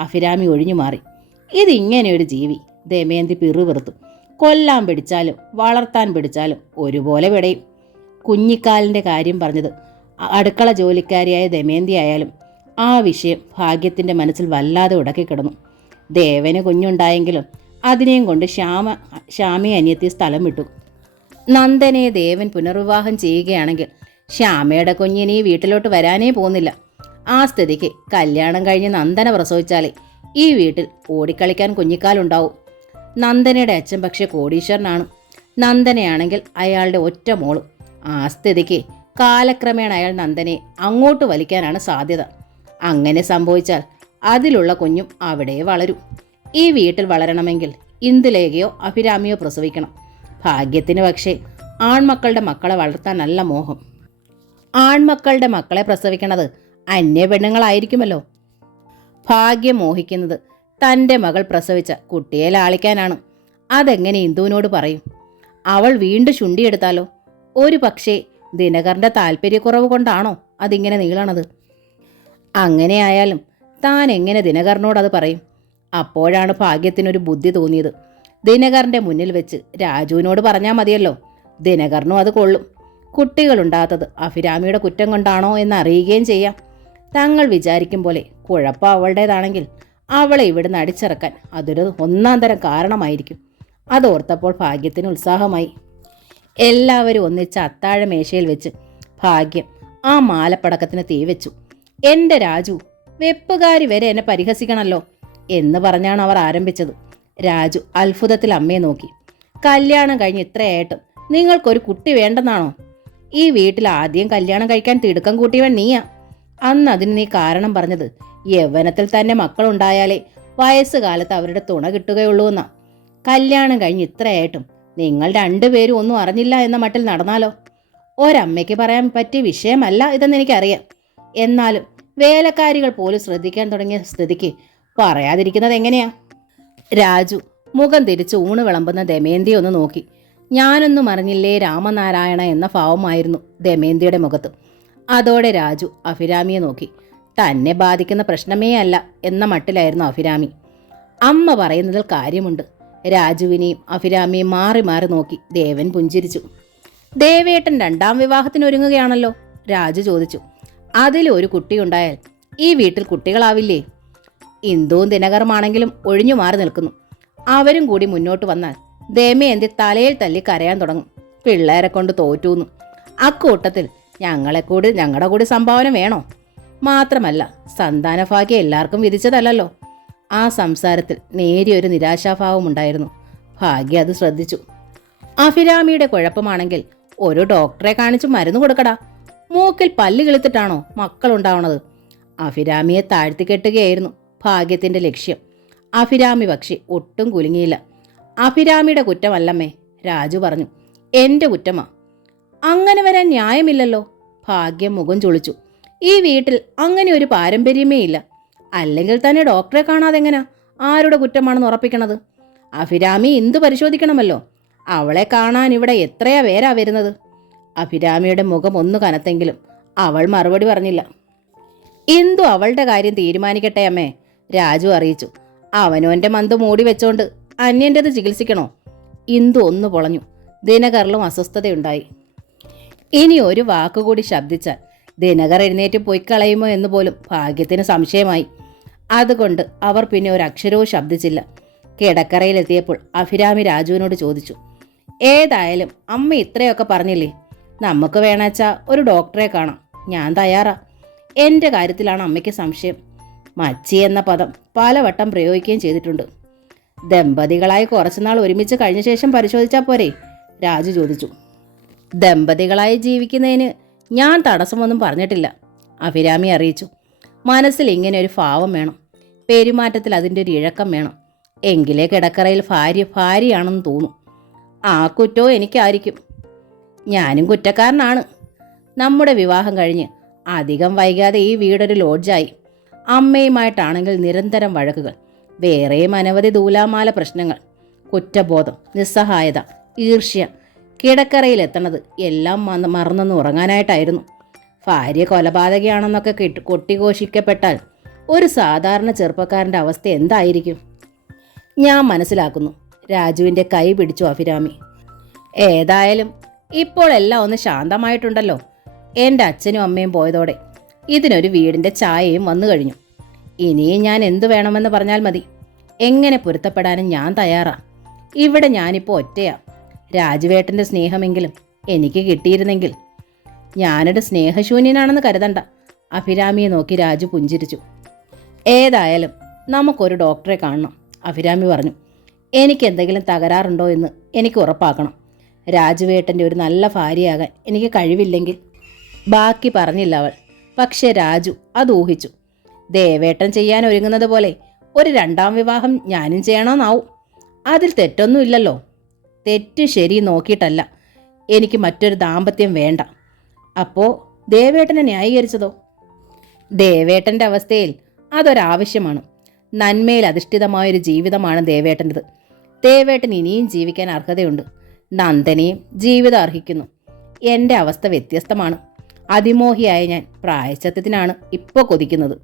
അഭിരാമി ഒഴിഞ്ഞു മാറി. ഇതിങ്ങനെയൊരു ജീവി. ദമയന്തി പിറുപിറുത്തു. കൊല്ലാൻ പിടിച്ചാലും വളർത്താൻ പിടിച്ചാലും ഒരുപോലെ വിടയും. കുഞ്ഞിക്കാലിൻ്റെ കാര്യം പറഞ്ഞത് അടുക്കള ജോലിക്കാരിയായ ദമയന്തി ആയാലും ആ വിഷയം ഭാഗ്യത്തിൻ്റെ മനസ്സിൽ വല്ലാതെ ഉടക്കിക്കിടന്നു. ദേവന് കുഞ്ഞുണ്ടായെങ്കിലും അതിനെയും കൊണ്ട് ശ്യാമി അനിയത്തി സ്ഥലം വിട്ടു. നന്ദനെ ദേവൻ പുനർവിവാഹം ചെയ്യുകയാണെങ്കിൽ ശ്യാമയുടെ കുഞ്ഞിന് ഈ വീട്ടിലോട്ട് വരാനേ പോകുന്നില്ല. ആ സ്ഥിതിക്ക് കല്യാണം കഴിഞ്ഞ് നന്ദന പ്രസവിച്ചാലേ ഈ വീട്ടിൽ ഓടിക്കളിക്കാൻ കുഞ്ഞിക്കാലുണ്ടാവും. നന്ദനയുടെ അച്ഛൻ പക്ഷേ കോടീശ്വരനാണ്. നന്ദനയാണെങ്കിൽ അയാളുടെ ഒറ്റ മോളും. ആ സ്ഥിതിക്ക് കാലക്രമേണ അയാൾ നന്ദനെ അങ്ങോട്ട് വലിക്കാനാണ് സാധ്യത. അങ്ങനെ സംഭവിച്ചാൽ അതിലുള്ള കുഞ്ഞും അവിടെ വളരും. ഈ വീട്ടിൽ വളരണമെങ്കിൽ ഇന്ദുലേഖയോ അഭിരാമിയോ പ്രസവിക്കണം. ഭാഗ്യത്തിന് പക്ഷേ ആൺമക്കളുടെ മക്കളെ വളർത്താനല്ല മോഹം. ആൺമക്കളുടെ മക്കളെ പ്രസവിക്കണത് അന്യ പെണ്ണുങ്ങളായിരിക്കുമല്ലോ. ഭാഗ്യം മോഹിക്കുന്നത് തൻ്റെ മകൾ പ്രസവിച്ച കുട്ടിയെ ലാളിക്കാനാണ്. അതെങ്ങനെ ഇന്ദുവിനോട് പറയും? അവൾ വീണ്ടും ചുണ്ടിയെടുത്താലോ? ഒരു പക്ഷേ ദിനകരൻ്റെ താല്പര്യക്കുറവ് കൊണ്ടാണോ അതിങ്ങനെ നീളണത്? അങ്ങനെയായാലും താൻ എങ്ങനെ ദിനകരനോട് അത് പറയും? അപ്പോഴാണ് ഭാഗ്യത്തിനൊരു ബുദ്ധി തോന്നിയത്. ദിനകരൻ്റെ മുന്നിൽ വെച്ച് രാജുവിനോട് പറഞ്ഞാൽ മതിയല്ലോ. ദിനകരനും അത് കൊള്ളും. കുട്ടികളുണ്ടാകാത്തത് അഭിരാമിയുടെ കുറ്റം കൊണ്ടാണോ എന്ന് അറിയുകയും ചെയ്യാം. തങ്ങൾ വിചാരിക്കും പോലെ കുഴപ്പം അവളുടേതാണെങ്കിൽ അവളെ ഇവിടുന്ന് അടിച്ചിറക്കാൻ അതൊരു ഒന്നാം തരം കാരണമായിരിക്കും. അതോർത്തപ്പോൾ ഭാഗ്യത്തിന് ഉത്സാഹമായി. എല്ലാവരും ഒന്നിച്ച് അത്താഴ മേശയിൽ വെച്ച് ഭാഗ്യം ആ മാലപ്പടക്കത്തിന് തീ വെച്ചു. എൻ്റെ രാജു, വെപ്പുകാരി വരെ എന്നെ പരിഹസിക്കണമല്ലോ എന്ന് പറഞ്ഞാണ് അവർ ആരംഭിച്ചത്. രാജു അത്ഭുതത്തിൽ അമ്മയെ നോക്കി. കല്യാണം കഴിഞ്ഞ് ഇത്രയായിട്ടും നിങ്ങൾക്കൊരു കുട്ടി വേണ്ടെന്നാണോ? ഈ വീട്ടിൽ ആദ്യം കല്യാണം കഴിക്കാൻ തിടുക്കം കൂട്ടിയവൻ നീയാ. അന്ന് അതിന് നീ കാരണം പറഞ്ഞത് യൗവനത്തിൽ തന്നെ മക്കളുണ്ടായാലേ വയസ്സുകാലത്ത് അവരുടെ തുണ കിട്ടുകയുള്ളൂ എന്നാ. കല്യാണം കഴിഞ്ഞ് ഇത്രയായിട്ടും നിങ്ങൾ രണ്ടുപേരും ഒന്നും അറിഞ്ഞില്ല എന്ന മട്ടിൽ നടന്നാലോ? ഒരമ്മയ്ക്ക് പറയാൻ പറ്റിയ വിഷയമല്ല ഇതെന്ന് എനിക്കറിയാം. എന്നാലും വേലക്കാരികൾ പോലും ശ്രദ്ധിക്കാൻ തുടങ്ങിയ സ്ഥിതിക്ക് പറയാതിരിക്കുന്നത് എങ്ങനെയാ? രാജു മുഖം തിരിച്ച് ഊണ് വിളമ്പുന്ന ദമയന്തിയെ ഒന്ന് നോക്കി. ഞാനൊന്നും അറിഞ്ഞില്ലേ രാമനാരായണ എന്ന ഭാവമായിരുന്നു ദമയന്തിയുടെ മുഖത്ത്. അതോടെ രാജു അഭിരാമിയെ നോക്കി. തന്നെ ബാധിക്കുന്ന പ്രശ്നമേ അല്ല എന്ന മട്ടിലായിരുന്നു അഭിരാമി. അമ്മ പറയുന്നതിൽ കാര്യമുണ്ട്. രാജുവിനെയും അഭിരാമിയും മാറി മാറി നോക്കി ദേവൻ പുഞ്ചിരിച്ചു. ദേവേട്ടൻ രണ്ടാം വിവാഹത്തിനൊരുങ്ങുകയാണല്ലോ? രാജു ചോദിച്ചു. അതിലൊരു കുട്ടിയുണ്ടായാൽ ഈ വീട്ടിൽ കുട്ടികളാവില്ലേ? ഇന്ദുവും ദിനകറുമാണെങ്കിലും ഒഴിഞ്ഞു മാറി നിൽക്കുന്നു. അവരും കൂടി മുന്നോട്ട് വന്നാൽ ദമയന്തി തലയിൽ തല്ലി കരയാൻ തുടങ്ങും. പിള്ളേരെ കൊണ്ട് തോറ്റൂന്നു. അക്കൂട്ടത്തിൽ ഞങ്ങളുടെ കൂടി സംഭാവന വേണോ? മാത്രമല്ല സന്താനഭാഗ്യം എല്ലാവർക്കും വിധിച്ചതല്ലല്ലോ. ആ സംസാരത്തിൽ നേരിയൊരു നിരാശാഭാവമുണ്ടായിരുന്നു. ഭാഗ്യ അത് ശ്രദ്ധിച്ചു. അഭിരാമിയുടെ കുഴപ്പമാണെങ്കിൽ ഒരു ഡോക്ടറെ കാണിച്ച് മരുന്ന് കൊടുക്കടാ. മൂക്കിൽ പല്ല് കിളുത്തിട്ടാണോ മക്കളുണ്ടാവണത്? അഭിരാമിയെ താഴ്ത്തിക്കെട്ടുകയായിരുന്നു ഭാഗ്യത്തിന്റെ ലക്ഷ്യം. അഭിരാമി പക്ഷേ ഒട്ടും കുലുങ്ങിയില്ല. അഭിരാമിയുടെ കുറ്റമല്ലമ്മേ, രാജു പറഞ്ഞു. എൻ്റെ കുറ്റമാ. അങ്ങനെ വരാൻ ന്യായമില്ലല്ലോ. ഭാഗ്യം മുഖം ചൊളിച്ചു. ഈ വീട്ടിൽ അങ്ങനെ ഒരു പാരമ്പര്യമേ ഇല്ല. അല്ലെങ്കിൽ തന്നെ ഡോക്ടറെ കാണാതെങ്ങനാ ആരുടെ കുറ്റമാണെന്ന് ഉറപ്പിക്കണത്? അഭിരാമി ഇന്ദു പരിശോധിക്കണമല്ലോ. അവളെ കാണാൻ ഇവിടെ എത്രയാ പേരാ വരുന്നത്? അഭിരാമിയുടെ മുഖം ഒന്ന് കനത്തെങ്കിലും അവൾ മറുപടി പറഞ്ഞില്ല. ഇന്ദു അവളുടെ കാര്യം തീരുമാനിക്കട്ടെ അമ്മേ, രാജു അറിയിച്ചു. അവനോന്റെ മന്ത് മൂടി വെച്ചോണ്ട് അന്യൻ്റെത് ചികിത്സിക്കണോ? ഇന്ദു ഒന്ന് പൊളഞ്ഞു. ദിനകറിലും അസ്വസ്ഥതയുണ്ടായി. ഇനി ഒരു വാക്കുകൂടി ശബ്ദിച്ചാൽ ദിനകർ എഴുന്നേറ്റ് പോയി കളയുമോ എന്ന് പോലും ഭാഗ്യത്തിന് സംശയമായി. അതുകൊണ്ട് അവർ പിന്നെ ഒരു അക്ഷരവും ശബ്ദിച്ചില്ല. കിടക്കറയിലെത്തിയപ്പോൾ അഭിരാമി രാജുവിനോട് ചോദിച്ചു. ഏതായാലും അമ്മ ഇത്രയൊക്കെ പറഞ്ഞില്ലേ, നമുക്ക് വേണച്ചാ ഒരു ഡോക്ടറെ കാണാം. ഞാൻ തയ്യാറാ. എൻ്റെ കാര്യത്തിലാണ് അമ്മയ്ക്ക് സംശയം. മച്ചി എന്ന പദം പലവട്ടം പ്രയോഗിക്കുകയും ചെയ്തിട്ടുണ്ട്. ദമ്പതികളായി കുറച്ചുനാൾ ഒരുമിച്ച് കഴിഞ്ഞ ശേഷം പരിശോധിച്ചാൽ പോരെ? രാജു ചോദിച്ചു. ദമ്പതികളായി ജീവിക്കുന്നതിന് ഞാൻ തടസ്സമൊന്നും പറഞ്ഞിട്ടില്ല, അഭിരാമി അറിയിച്ചു. മനസ്സിൽ ഇങ്ങനെ ഒരു ഭാവം വേണം. പെരുമാറ്റത്തിൽ അതിൻ്റെ ഒരു ഇഴക്കം വേണം. എങ്കിലേ കിടക്കറയിൽ ഭാര്യയാണെന്ന് തോന്നും. ആ കുറ്റവും എനിക്കായിരിക്കും. ഞാനും കുറ്റക്കാരനാണ്. നമ്മുടെ വിവാഹം കഴിഞ്ഞ് അധികം വൈകാതെ ഈ വീടൊരു ലോഡ്ജായി. അമ്മയുമായിട്ടാണെങ്കിൽ നിരന്തരം വഴക്കുകൾ, വേറെയും അനവധി ദൂലാമാല പ്രശ്നങ്ങൾ, കുറ്റബോധം, നിസ്സഹായത, ഈർഷ്യ. കിടക്കറയിലെത്തണത് എല്ലാം മറന്നൊന്ന് ഉറങ്ങാനായിട്ടായിരുന്നു. ഭാര്യ കൊലപാതകയാണെന്നൊക്കെ കൊട്ടിഘോഷിക്കപ്പെട്ടാൽ ഒരു സാധാരണ ചെറുപ്പക്കാരൻ്റെ അവസ്ഥ എന്തായിരിക്കും? ഞാൻ മനസ്സിലാക്കുന്നു. രാജുവിൻ്റെ കൈ പിടിച്ചു അഭിരാമി. ഏതായാലും ഇപ്പോൾ എല്ലാം ഒന്ന് ശാന്തമായിട്ടുണ്ടല്ലോ. എൻ്റെ അച്ഛനും അമ്മയും പോയതോടെ ഇതിനൊരു വീടിൻ്റെ ഛായയും വന്നു കഴിഞ്ഞു. ഇനിയും ഞാൻ എന്തു വേണമെന്ന് പറഞ്ഞാൽ മതി. എങ്ങനെ പൊരുത്തപ്പെടാനും ഞാൻ തയ്യാറാ. ഇവിടെ ഞാനിപ്പോൾ ഒറ്റയാ. രാജുവേട്ടൻ്റെ സ്നേഹമെങ്കിലും എനിക്ക് കിട്ടിയിരുന്നെങ്കിൽ. ഞാനൊരു സ്നേഹശൂന്യനാണെന്ന് കരുതണ്ട. അഭിരാമിയെ നോക്കി രാജു പുഞ്ചിരിച്ചു. ഏതായാലും നമുക്കൊരു ഡോക്ടറെ കാണണം, അഭിരാമി പറഞ്ഞു. എനിക്ക് എന്തെങ്കിലും തകരാറുണ്ടോ എന്ന് എനിക്ക് ഉറപ്പാക്കണം. രാജുവേട്ടൻ്റെ ഒരു നല്ല ഭാര്യയാകാൻ എനിക്ക് കഴിവില്ലെങ്കിൽ. ബാക്കി പറഞ്ഞില്ല അവൾ. പക്ഷേ രാജു അത് ഊഹിച്ചു. ദേവേട്ടൻ ചെയ്യാൻ ഒരുങ്ങുന്നത് പോലെ ഒരു രണ്ടാം വിവാഹം ഞാനും ചെയ്യണമെന്നാവും. അതിൽ തെറ്റൊന്നുമില്ലല്ലോ. തെറ്റ് ശരി നോക്കിയിട്ടല്ല എനിക്ക് മറ്റൊരു ദാമ്പത്യം വേണ്ട. അപ്പോൾ ദേവേട്ടനെ ന്യായീകരിച്ചതോ? ദേവേട്ടൻ്റെ അവസ്ഥയിൽ അതൊരാവശ്യമാണ്. നന്മയിൽ അധിഷ്ഠിതമായൊരു ജീവിതമാണ് ദേവേട്ടൻ്റെത്. ദേവേട്ടൻ ഇനിയും ജീവിക്കാൻ അർഹതയുണ്ട്. നന്ദനയും ജീവിതം അർഹിക്കുന്നു. എൻ്റെ അവസ്ഥ വ്യത്യസ്തമാണ്. അതിമോഹിയായ ഞാൻ പ്രായശ്ചിത്തത്തിനാണ് ഇപ്പോൾ കൊതിക്കുന്നത്.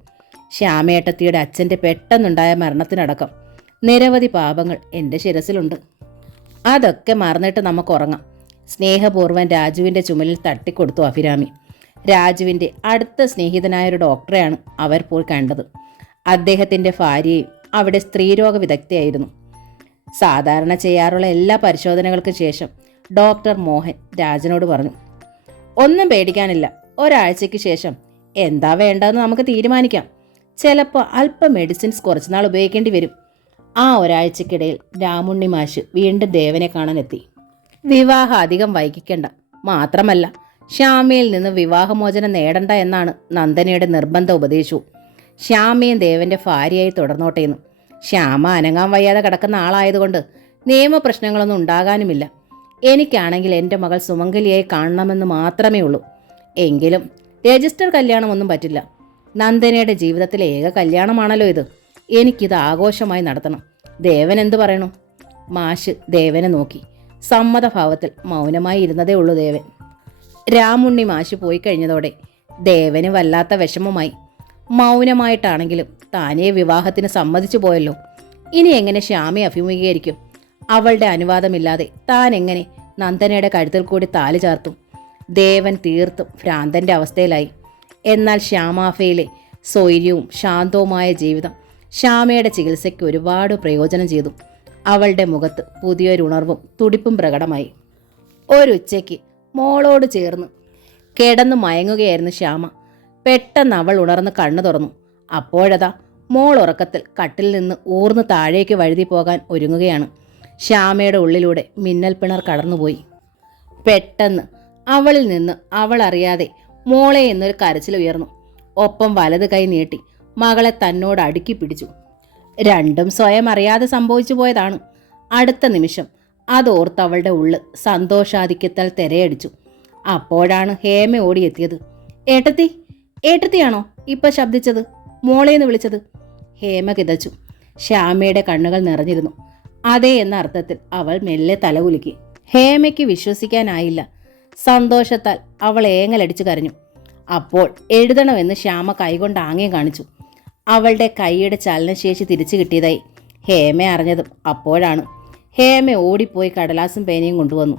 ശ്യാമേട്ടത്തിയുടെ അച്ഛൻ്റെ പെട്ടെന്നുണ്ടായ മരണത്തിനടക്കം നിരവധി പാപങ്ങൾ എൻ്റെ ശിരസിലുണ്ട്. അതൊക്കെ മറന്നിട്ട് നമുക്കുറങ്ങാം. സ്നേഹപൂർവ്വം രാജുവിൻ്റെ ചുമലിൽ തട്ടിക്കൊടുത്തു അഭിരാമി. രാജുവിൻ്റെ അടുത്ത സ്നേഹിതനായൊരു ഡോക്ടറെയാണ് അവർ പോയി കണ്ടത്. അദ്ദേഹത്തിൻ്റെ ഭാര്യയും അവിടെ സ്ത്രീരോഗ വിദഗ്ധയായിരുന്നു. സാധാരണ ചെയ്യാറുള്ള എല്ലാ പരിശോധനകൾക്ക് ശേഷം ഡോക്ടർ മോഹൻ രാജനോട് പറഞ്ഞു, ഒന്നും പേടിക്കാനില്ല. ഒരാഴ്ചയ്ക്ക് ശേഷം എന്താ വേണ്ടതെന്ന് നമുക്ക് തീരുമാനിക്കാം. ചിലപ്പോൾ അല്പം മെഡിസിൻസ് കുറച്ചുനാൾ ഉപയോഗിക്കേണ്ടി വരും. ആ ഒരാഴ്ചക്കിടയിൽ രാമുണ്ണി മാഷ് വീണ്ടും ദേവനെ കാണാനെത്തി. വിവാഹം അധികം വൈകിക്കണ്ട, മാത്രമല്ല ശ്യാമയിൽ നിന്ന് വിവാഹമോചനം നേടണ്ട എന്നാണ് നന്ദനയുടെ നിർബന്ധ ഉപദേശവും. ശ്യാമയും ദേവന്റെ ഭാര്യയായി തുടർന്നോട്ടേന്ന്. ശ്യാമ അനങ്ങാൻ വയ്യാതെ കിടക്കുന്ന ആളായതുകൊണ്ട് നിയമപ്രശ്നങ്ങളൊന്നും ഉണ്ടാകാനുമില്ല. എനിക്കാണെങ്കിൽ എൻ്റെ മകൾ സുമംഗലിയായി കാണണമെന്ന് മാത്രമേ ഉള്ളൂ. എങ്കിലും രജിസ്റ്റർ കല്യാണമൊന്നും പറ്റില്ല. നന്ദനയുടെ ജീവിതത്തിലെ ഏക കല്യാണമാണല്ലോ ഇത്. എനിക്കിത് ആഘോഷമായി നടത്തണം. ദേവൻ എന്തു പറയണു? മാഷ് ദേവനെ നോക്കി. സമ്മതഭാവത്തിൽ മൗനമായി ഇരുന്നതേ ഉള്ളൂ ദേവൻ. രാമുണ്ണി മാഷ് പോയി കഴിഞ്ഞതോടെ ദേവന് വല്ലാത്ത വിഷമമായി. മൗനമായിട്ടാണെങ്കിലും താനേ വിവാഹത്തിന് സമ്മതിച്ചു പോയല്ലോ. ഇനി എങ്ങനെ ശ്യാമയെ അഭിമുഖീകരിക്കും? അവളുടെ അനുവാദമില്ലാതെ താൻ എങ്ങനെ നന്ദനയുടെ കഴുത്തിൽ കൂടി താലി ചാർത്തും? ദേവൻ തീർത്തും ഭ്രാന്തൻ്റെ അവസ്ഥയിലായി. എന്നാൽ ശ്യാമാഫയിലെ സ്വൈര്യവും ശാന്തവുമായ ജീവിതം ശ്യാമയുടെ ചികിത്സയ്ക്ക് ഒരുപാട് പ്രയോജനം ചെയ്തു. അവളുടെ മുഖത്ത് പുതിയൊരു ഉണർവും തുടിപ്പും പ്രകടമായി. ഒരുച്ചയ്ക്ക് മോളോട് ചേർന്ന് കിടന്നു മയങ്ങുകയായിരുന്നു ശ്യാമ. പെട്ടെന്ന് അവൾ ഉണർന്ന് കണ്ണു തുറന്നു. അപ്പോഴതാ മോൾ ഉറക്കത്തിൽ കട്ടിൽ നിന്ന് ഊർന്ന് താഴേക്ക് വഴുതി പോകാൻ ഒരുങ്ങുകയാണ്. ശ്യാമയുടെ ഉള്ളിലൂടെ മിന്നൽ പിണർ കടന്നുപോയി. പെട്ടെന്ന് അവളിൽ നിന്ന് അവൾ അറിയാതെ മോളെ എന്നൊരു കരച്ചിൽ ഉയർന്നു. ഒപ്പം വലത് കൈ നീട്ടി മകളെ തന്നോട് അടുക്കി പിടിച്ചു. രണ്ടും സ്വയം അറിയാതെ സംഭവിച്ചു പോയതാണ്. അടുത്ത നിമിഷം അതോർത്ത് അവളുടെ ഉള്ള് സന്തോഷാധിക്യത്താൽ തിരയടിച്ചു. അപ്പോഴാണ് ഹേമ ഓടിയെത്തിയത്. ഏട്ടത്തി, ഏട്ടത്തിയാണോ ഇപ്പൊ ശബ്ദിച്ചത്? മോളേന്ന് വിളിച്ചത്? ഹേമ കിതച്ചു. ശ്യാമയുടെ കണ്ണുകൾ നിറഞ്ഞിരുന്നു. അതെ എന്ന അർത്ഥത്തിൽ അവൾ മെല്ലെ തലകുലുക്കി. ഹേമയ്ക്ക് വിശ്വസിക്കാനായില്ല. സന്തോഷത്താൽ അവൾ ഏങ്ങലടിച്ചു കരഞ്ഞു. അപ്പോൾ എഴുതണമെന്ന് ശ്യാമ കൈകൊണ്ട് ആംഗ്യം കാണിച്ചു. അവളുടെ കൈയുടെ ചലനശേഷി തിരിച്ചു കിട്ടിയതായി ഹേമ അറിഞ്ഞതും അപ്പോഴാണ്. ഹേമ ഓടിപ്പോയി കടലാസും പേനയും കൊണ്ടുവന്നു.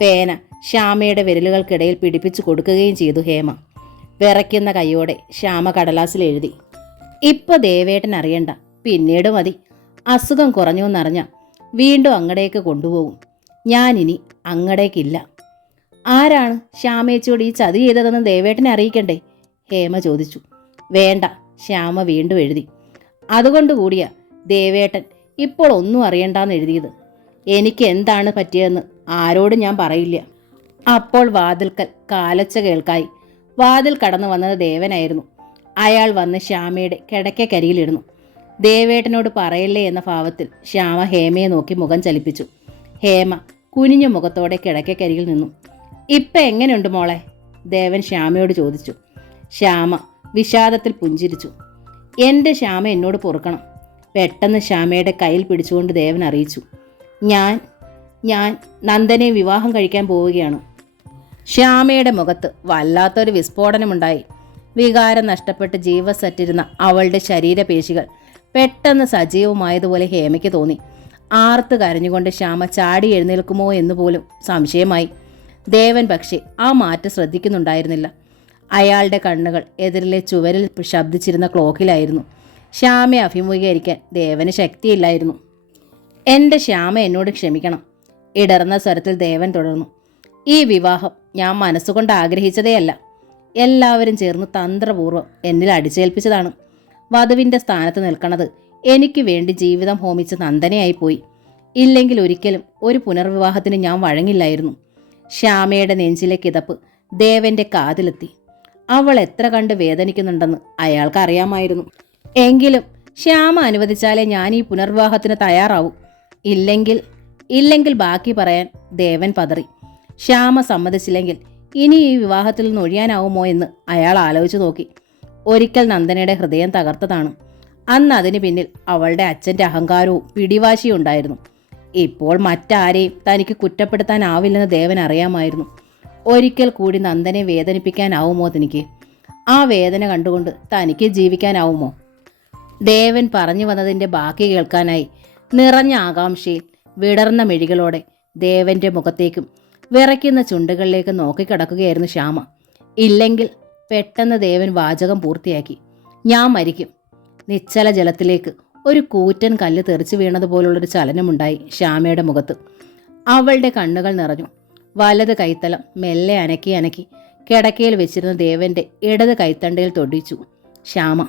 പേന ശ്യാമയുടെ വിരലുകൾക്കിടയിൽ പിടിപ്പിച്ചു കൊടുക്കുകയും ചെയ്തു ഹേമ. വിറയ്ക്കുന്ന കൈയോടെ ശ്യാമ കടലാസിൽ എഴുതി, ഇപ്പൊ ദേവേട്ടൻ അറിയണ്ട, പിന്നീട് മതി. അസുഖം കുറഞ്ഞു എന്നറിഞ്ഞ വീണ്ടും അങ്ങടേക്ക് കൊണ്ടുപോകും. ഞാനിനി അങ്ങടേക്കില്ല. ആരാണ് ശ്യാമേച്ചിയോട് ഈ ചതി ചെയ്തതെന്ന് ദേവേട്ടനെ അറിയിക്കണ്ടേ? ഹേമ ചോദിച്ചു. വേണ്ട, ശ്യാമ വീണ്ടും എഴുതി. അതുകൊണ്ടുകൂടിയാ ദേവേട്ടൻ ഇപ്പോൾ ഒന്നും അറിയണ്ടെന്ന് എഴുതിയത്. എനിക്ക് എന്താണ് പറ്റിയതെന്ന് ആരോടും ഞാൻ പറയില്ല. അപ്പോൾ വാതിൽക്കൽ കാലൊച്ച കേൾക്കായി. വാതിൽ കടന്നു വന്നത് ദേവനായിരുന്നു. അയാൾ വന്ന് ശ്യാമയുടെ കിടക്കക്കരിയിലിരുന്നു. ദേവേട്ടനോട് പറയല്ലേ എന്ന ഭാവത്തിൽ ശ്യാമ ഹേമയെ നോക്കി മുഖം ചലിപ്പിച്ചു. ഹേമ കുനിഞ്ഞ മുഖത്തോടെ കിടക്കക്കരിയിൽ നിന്നു. ഇപ്പം എങ്ങനെയുണ്ട് മോളെ? ദേവൻ ശ്യാമയോട് ചോദിച്ചു. ശ്യാമ വിഷാദത്തിൽ പുഞ്ചിരിച്ചു. എൻ്റെ ശ്യാമ എന്നോട് പൊറുക്കണം. പെട്ടെന്ന് ശ്യാമയുടെ കയ്യിൽ പിടിച്ചുകൊണ്ട് ദേവൻ അറിയിച്ചു. ഞാൻ നന്ദനെ വിവാഹം കഴിക്കാൻ പോവുകയാണ്. ശ്യാമയുടെ മുഖത്ത് വല്ലാത്തൊരു വിസ്ഫോടനമുണ്ടായി. വികാരം നഷ്ടപ്പെട്ട് ജീവസറ്റിരുന്ന അവളുടെ ശരീരപേശികൾ പെട്ടെന്ന് സജീവമായതുപോലെ ഹേമയ്ക്ക് തോന്നി. ആർത്ത് കരഞ്ഞുകൊണ്ട് ശ്യാമ ചാടി എഴുന്നേൽക്കുമോ എന്നുപോലും സംശയമായി. ദേവൻ പക്ഷേ ആ മാറ്റം ശ്രദ്ധിക്കുന്നുണ്ടായിരുന്നില്ല. അയാളുടെ കണ്ണുകൾ എതിരിലെ ചുവരിൽ ശബ്ദിച്ചിരുന്ന ക്ലോക്കിലായിരുന്നു. ശ്യാമയെ അഭിമുഖീകരിക്കാൻ ദേവന് ശക്തിയില്ലായിരുന്നു. എൻ്റെ ശ്യാമ എന്നോട് ക്ഷമിക്കണം, ഇടർന്ന സ്വരത്തിൽ ദേവൻ തുടർന്നു. ഈ വിവാഹം ഞാൻ മനസ്സുകൊണ്ട് ആഗ്രഹിച്ചതേയല്ല. എല്ലാവരും ചേർന്ന് തന്ത്രപൂർവ്വം എന്നിൽ അടിച്ചേൽപ്പിച്ചതാണ്. വധുവിൻ്റെ സ്ഥാനത്ത് നിൽക്കണത് എനിക്ക് വേണ്ടി ജീവിതം ഹോമിച്ച് നന്ദനയായിപ്പോയി. ഇല്ലെങ്കിൽ ഒരിക്കലും ഒരു പുനർവിവാഹത്തിന് ഞാൻ വഴങ്ങില്ലായിരുന്നു. ശ്യാമയുടെ നെഞ്ചിലെ കിതപ്പ് ദേവന്റെ കാതിലെത്തി. അവൾ എത്ര കണ്ട് വേദനിക്കുന്നുണ്ടെന്ന് അയാൾക്ക് അറിയാമായിരുന്നു. എങ്കിലും ശ്യാമ അനുവദിച്ചാലേ ഞാൻ ഈ പുനർവിവാഹത്തിന് തയ്യാറാവൂ. ഇല്ലെങ്കിൽ ബാക്കി പറയാൻ ദേവൻ പതറി. ശ്യാമ സമ്മതിച്ചില്ലെങ്കിൽ ഇനി ഈ വിവാഹത്തിൽ നിന്ന് ഒഴിയാനാവുമോ എന്ന് അയാൾ ആലോചിച്ചു നോക്കി. ഒരിക്കൽ നന്ദനയുടെ ഹൃദയം തകർത്തതാണ്. അന്ന് അതിന് പിന്നിൽ അവളുടെ അച്ഛൻ്റെ അഹങ്കാരവും പിടിവാശിയും ഉണ്ടായിരുന്നു. ഇപ്പോൾ മറ്റാരെയും തനിക്ക് കുറ്റപ്പെടുത്താനാവില്ലെന്ന് ദേവൻ അറിയാമായിരുന്നു. ഒരിക്കൽ കൂടി നന്ദനെ വേദനിപ്പിക്കാനാവുമോ തനിക്ക്? ആ വേദന കണ്ടുകൊണ്ട് തനിക്ക് ജീവിക്കാനാവുമോ? ദേവൻ പറഞ്ഞു വന്നതിൻ്റെ ബാക്കി കേൾക്കാനായി നിറഞ്ഞ ആകാംക്ഷയിൽ വിടർന്ന മിഴികളോടെ ദേവന്റെ മുഖത്തേക്കും വിറയ്ക്കുന്ന ചുണ്ടുകളിലേക്ക് നോക്കിക്കിടക്കുകയായിരുന്നു ശ്യാമ. ഇല്ലെങ്കിൽ പെട്ടെന്ന് ദേവൻ വാചകം പൂർത്തിയാക്കി. ഞാൻ മരിക്കും. നിശ്ചല ജലത്തിലേക്ക് ഒരു കൂറ്റൻ കല്ല് തെറിച്ചു വീണതുപോലുള്ളൊരു ചലനമുണ്ടായി ശ്യാമയുടെ മുഖത്ത്. അവളുടെ കണ്ണുകൾ നിറഞ്ഞു. വലത് കൈത്തലം മെല്ലെ അനക്കി കിടക്കയിൽ വെച്ചിരുന്ന ദേവന്റെ ഇടത് കൈത്തണ്ടയിൽ തൊടിച്ചു ശ്യാമ.